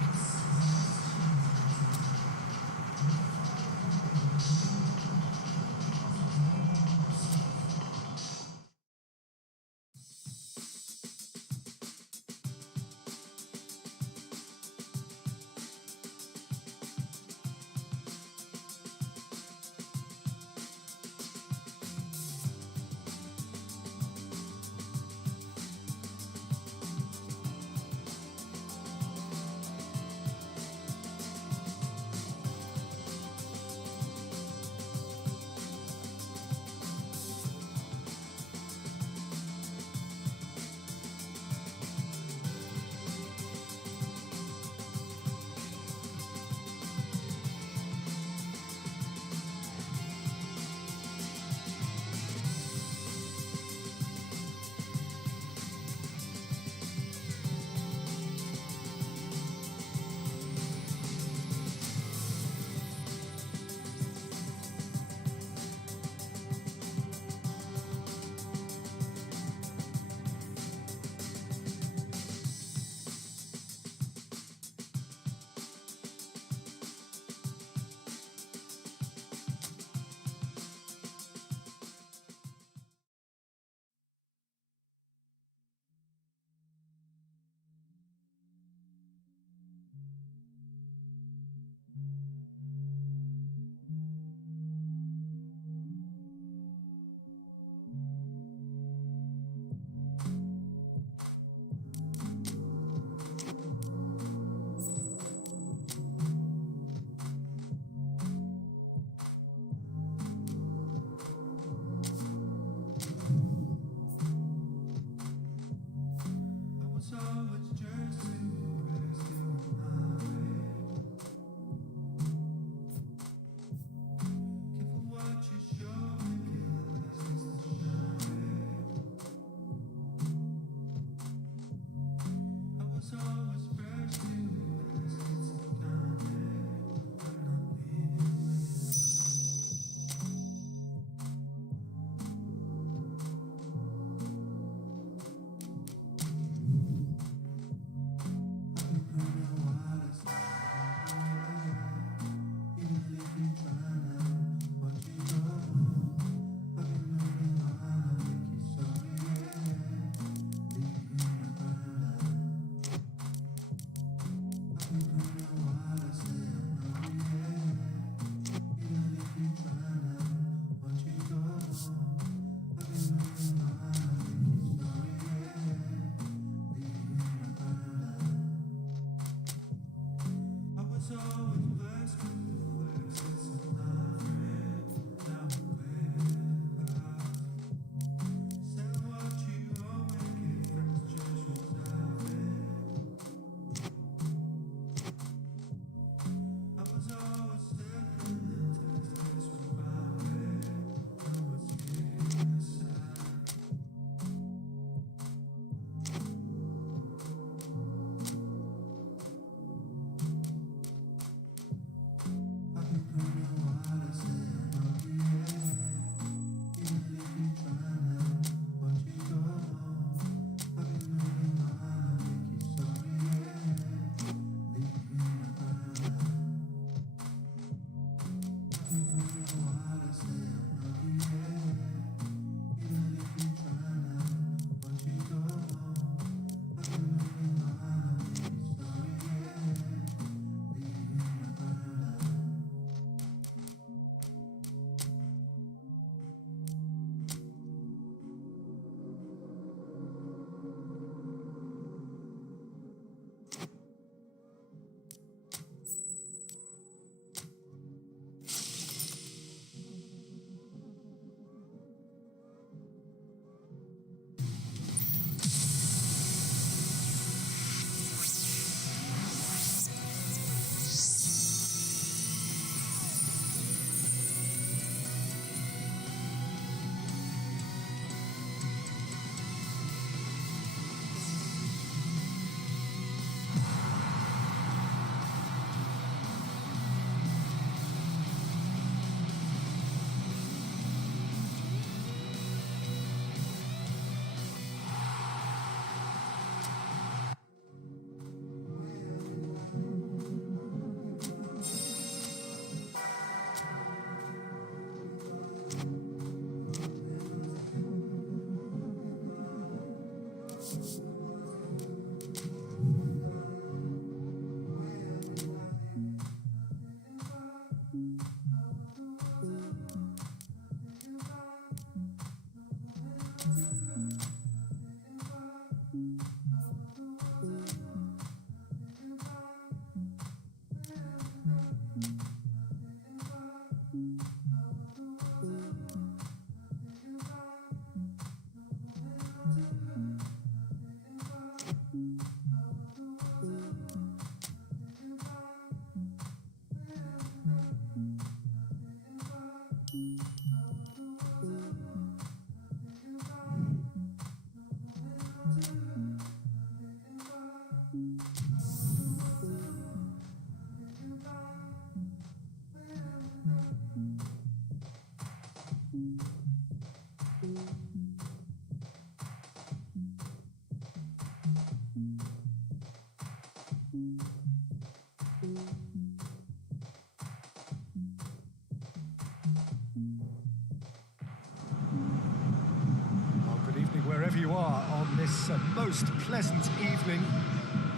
Well, good evening wherever you are on this most pleasant evening.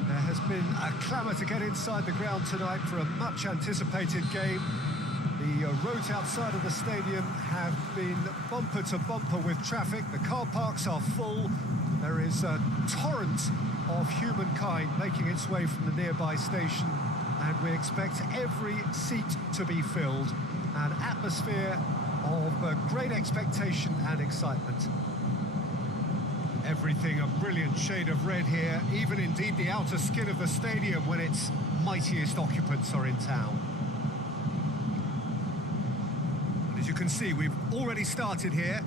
There has been a clamour to get inside the ground tonight for a much anticipated game. The roads outside of the stadium have been bumper to bumper with traffic. The car parks are full. There is a torrent of humankind making its way from the nearby station, and we expect every seat to be filled. An atmosphere of great expectation and excitement. Everything a brilliant shade of red here, even indeed the outer skin of the stadium when its mightiest occupants are in town. As you can see, we've already started here.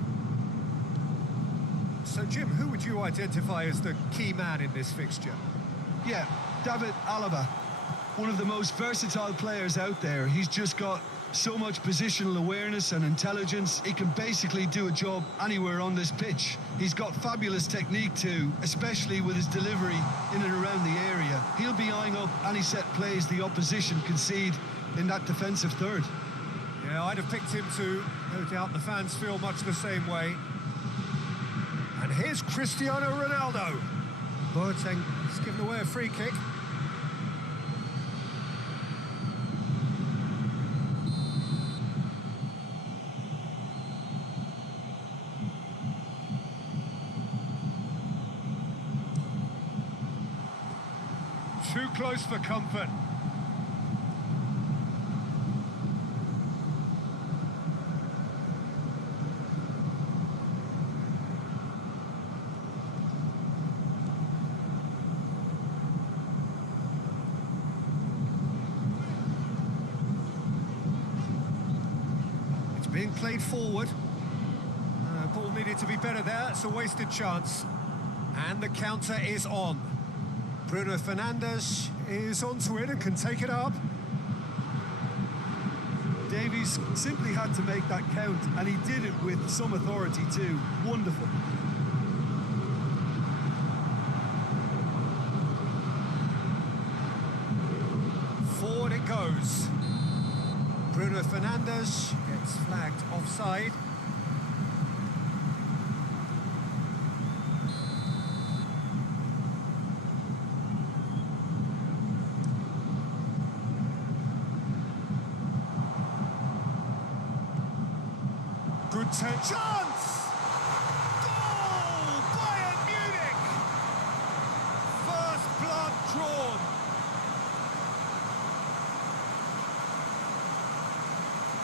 So, Jim, who would you identify as the key man in this fixture? Yeah, David Alaba, one of the most versatile players out there. He's just got so much positional awareness and intelligence. He can basically do a job anywhere on this pitch. He's got fabulous technique too, especially with his delivery in and around the area. He'll be eyeing up any set plays the opposition concede in that defensive third. Yeah, I'd have picked him too. No doubt the fans feel much the same way. And here's Cristiano Ronaldo. Boateng has given away a free kick. Too close for comfort. It's being played forward. Ball needed to be better there. It's a wasted chance. And the counter is on. Bruno Fernandes is onto it and can take it up. Davies simply had to make that count, and he did it with some authority too. Wonderful. Forward it goes. Bruno Fernandes gets flagged offside. Good chance! Goal! Bayern Munich! First blood drawn.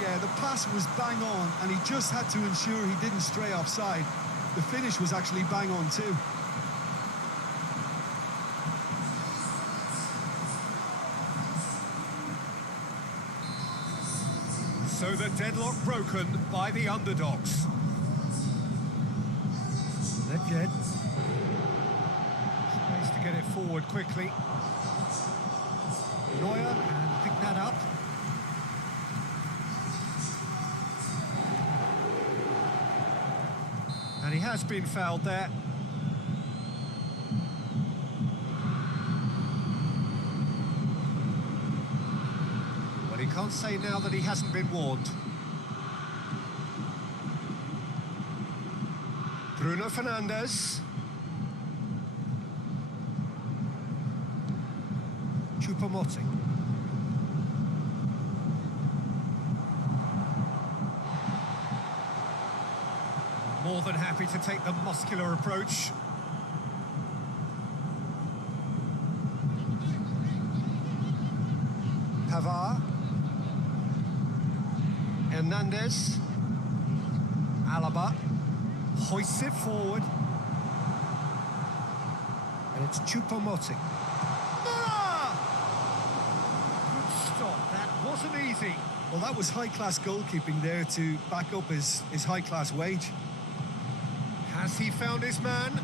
Yeah, the pass was bang on, and he just had to ensure he didn't stray offside. The finish was actually bang on too. So the deadlock broken by the underdogs. Nedved. Space to get it forward quickly. Neuer and pick that up. And he has been fouled there. He can't say now that he hasn't been warned. Bruno Fernandes. Choupo-Moting. More than happy to take the muscular approach. Pavard. Hernandez. Alaba. Hoists it forward. And it's Choupo-Moting. Good stop. That wasn't easy. Well, that was high-class goalkeeping there to back up his high-class wage. Has he found his man?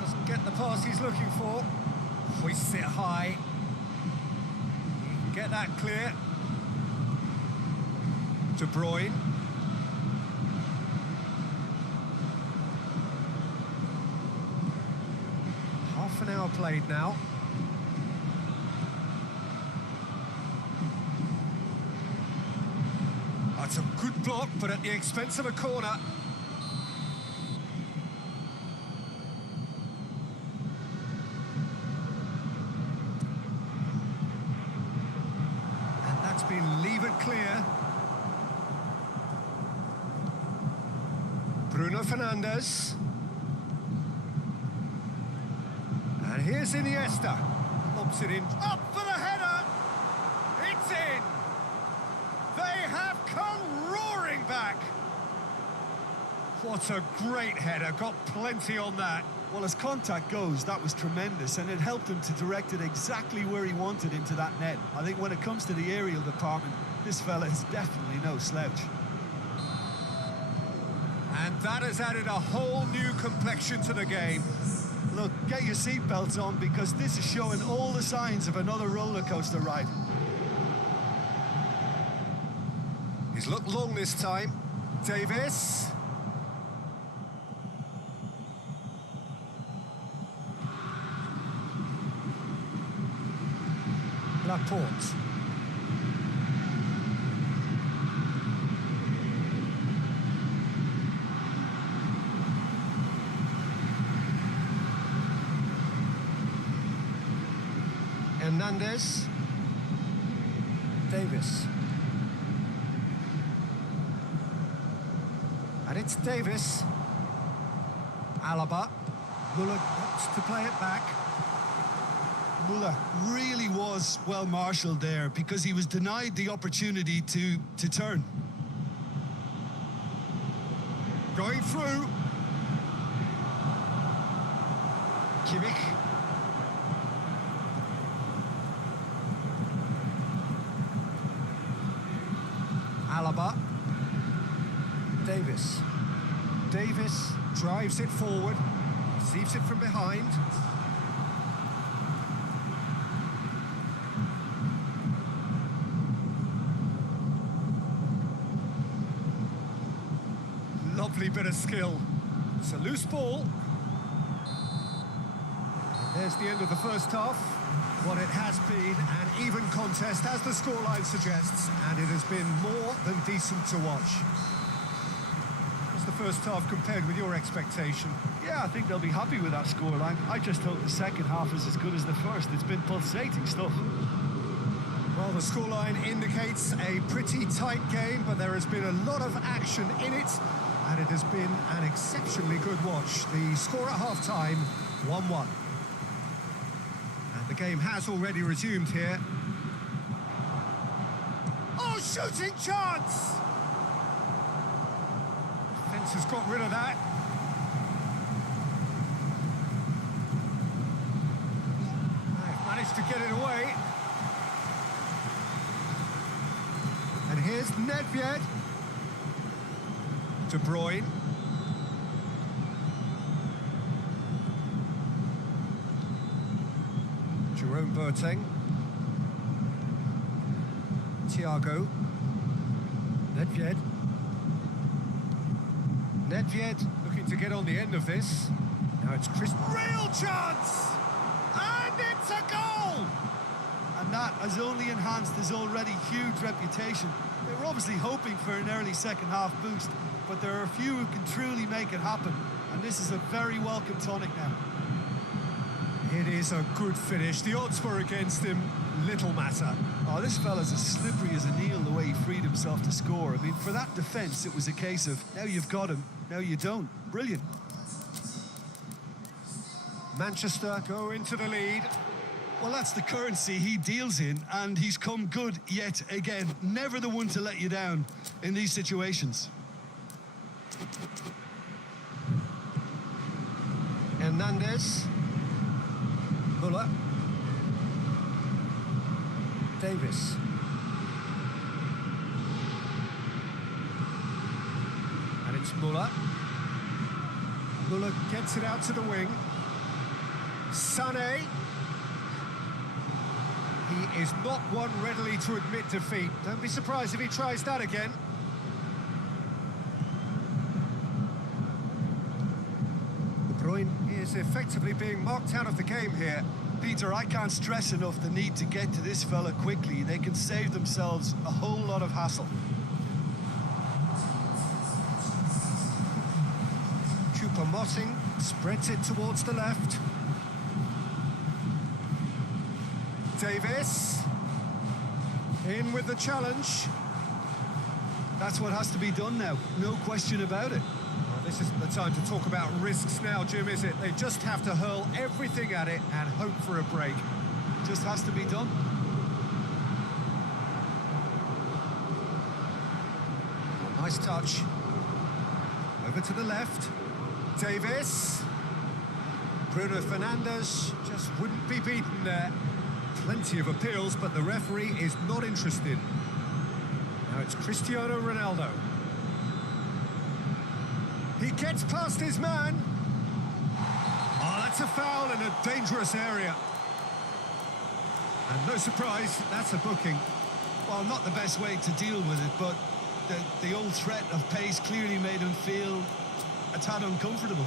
Doesn't get the pass he's looking for. Hoists it high. He can get that clear. De Bruyne. Half an hour played now. That's a good block, but at the expense of a corner. And that's been levered clear. Bruno Fernandes. And here's Iniesta. Lobs it in. Up for the header! It's in! They have come roaring back! What a great header, got plenty on that. Well, as contact goes, that was tremendous, and it helped him to direct it exactly where he wanted into that net. I think when it comes to the aerial department, this fella is definitely no slouch. And that has added a whole new complexion to the game. Look, get your seatbelts on, because this is showing all the signs of another roller coaster ride. He's looked long this time. Davis. Laporte. Hernandez. Davis. And it's Davis. Alaba. Muller wants to play it back. Muller really was well marshalled there, because he was denied the opportunity to turn. Going through. Kimmich. Alaba. Davis. Davis drives it forward, receives it from behind. Lovely bit of skill. It's a loose ball. And there's the end of the first half. What it has been an even contest, as the scoreline suggests, and it has been more than decent to watch. What's the first half compared with your expectation? Yeah, I think they'll be happy with that scoreline. I just hope the second half is as good as the first. It's been pulsating stuff. Well, the scoreline indicates a pretty tight game, but there has been a lot of action in it, and it has been an exceptionally good watch. The score at half-time, 1-1. And the game has already resumed here. Oh, shooting chance! Defence has got rid of that. They've managed to get it away. And here's Nedved. De Bruyne. Jerome Boateng. Thiago. Nedved. Nedved looking to get on the end of this. Now it's Chris. Real chance! And it's a goal! And that has only enhanced his already huge reputation. They were obviously hoping for an early second half boost, but there are a few who can truly make it happen, and this is a very welcome tonic now. It is a good finish. The odds were against him, little matter. Oh, this fella's as slippery as an eel the way he freed himself. yourself to score. I mean, for that defence, it was a case of, now you've got him, now you don't. Brilliant. Manchester go into the lead. Well, that's the currency he deals in, and he's come good yet again. Never the one to let you down in these situations. Hernandez. Muller. Davis. And it's Muller. Muller gets it out to the wing. Sané. He is not one readily to admit defeat. Don't be surprised if he tries that again. De Bruyne is effectively being marked out of the game here. Peter, I can't stress enough the need to get to this fella quickly. They can save themselves a whole lot of hassle. Choupo-Moting spreads it towards the left. Davis in with the challenge. That's what has to be done now, no question about it. Well, this isn't the time to talk about risks now, Jim, is it? They just have to hurl everything at it and hope for a break. Just has to be done. Nice touch. Over to the left. Davis. Bruno Fernandes just wouldn't be beaten there. Plenty of appeals, but the referee is not interested. Now it's Cristiano Ronaldo. He gets past his man. Oh, that's a foul in a dangerous area. And no surprise, that's a booking. Well, not the best way to deal with it, but the old threat of pace clearly made him feel a tad uncomfortable.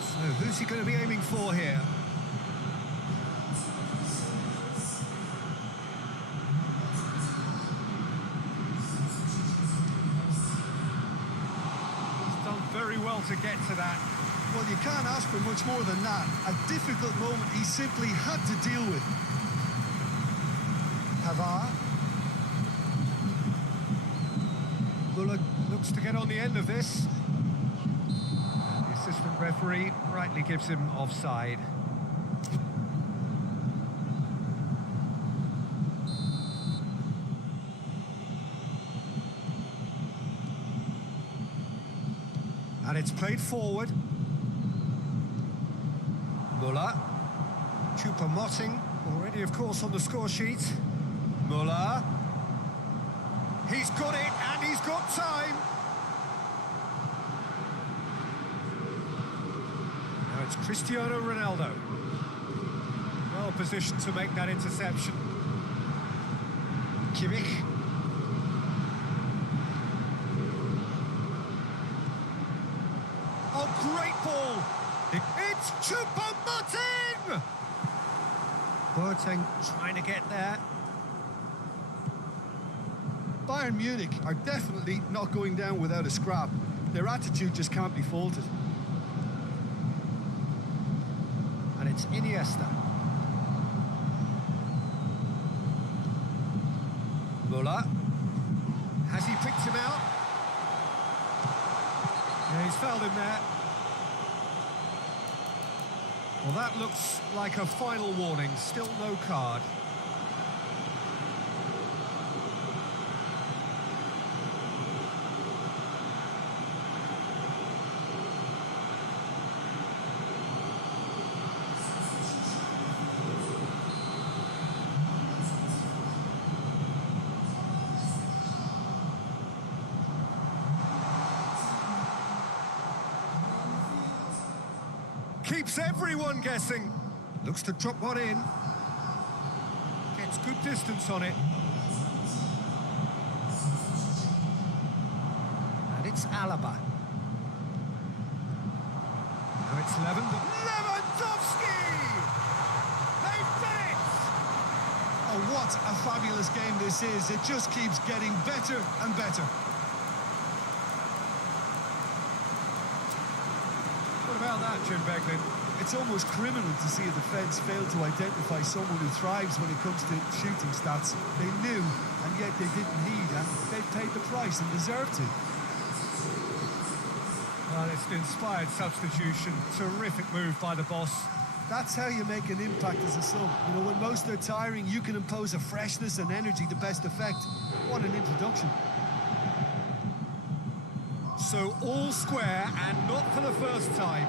So who's he going to be aiming for here? He's done very well to get to that. Well, you can't ask for much more than that. A difficult moment he simply had to deal with. Pavard. Muller looks to get on the end of this. The assistant referee rightly gives him offside. And it's played forward. Muller. Choupo-Moting already, of course, on the score sheet. Muller. He's got it, and he's got time. Now it's Cristiano Ronaldo. Well positioned to make that interception. Kimmich. Oh, great ball. It's Choupo-Moting! Boateng trying to get there. Bayern Munich are definitely not going down without a scrap. Their attitude just can't be faulted. And it's Iniesta. Muller. Has he picked him out? Yeah, he's fouled him there. Well, that looks like a final warning. Still no card. Keeps everyone guessing. Looks to drop one in. Gets good distance on it. And it's Alaba. Now it's Lewandowski! They've done it! Oh, what a fabulous game this is. It just keeps getting better and better. What about that, Jim Beglin? It's almost criminal to see a defence fail to identify someone who thrives when it comes to shooting stats. They knew, and yet they didn't heed, and they've paid the price and deserve to. Well, it's an inspired substitution. Terrific move by the boss. That's how you make an impact as a sub. You know, when most are tiring, you can impose a freshness and energy to best effect. What an introduction. So all square, and not for the first time.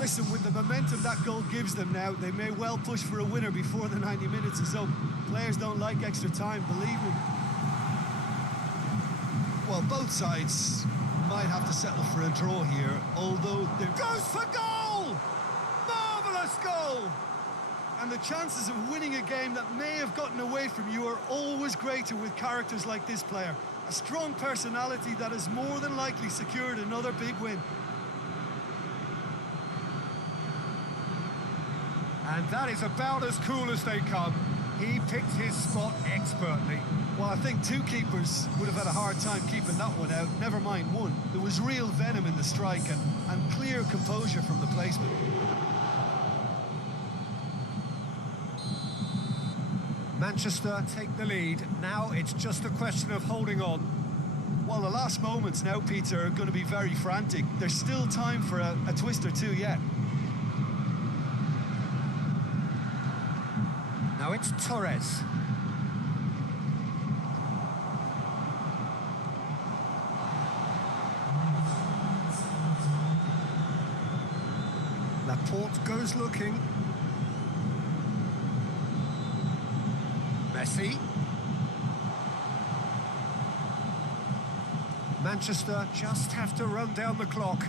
Listen, with the momentum that goal gives them now, they may well push for a winner before the 90 minutes is up. Players don't like extra time, believe me. Well, both sides might have to settle for a draw here, although they're... Goes for goal! Marvellous goal! And the chances of winning a game that may have gotten away from you are always greater with characters like this player. A strong personality that has more than likely secured another big win. And that is about as cool as they come. He picked his spot expertly. Well, I think two keepers would have had a hard time keeping that one out, never mind one. There was real venom in the strike and clear composure from the placement. Manchester take the lead. Now it's just a question of holding on. Well, the last moments now, Peter, are going to be very frantic. There's still time for a twist or two yet. Now it's Torres. Laporte goes looking. Messi. Manchester just have to run down the clock.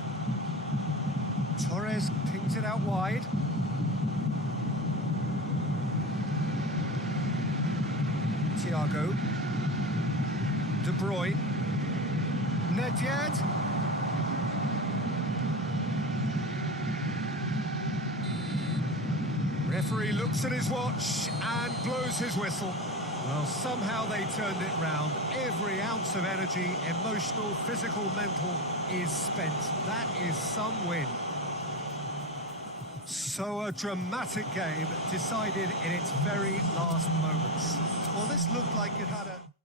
Torres pings it out wide. Thiago. De Bruyne. Nedved. Referee looks at his watch and blows his whistle. Well, somehow they turned it round. Every ounce of energy, emotional, physical, mental, is spent. That is some win. So a dramatic game decided in its very last moments. Well, this looked like it had a...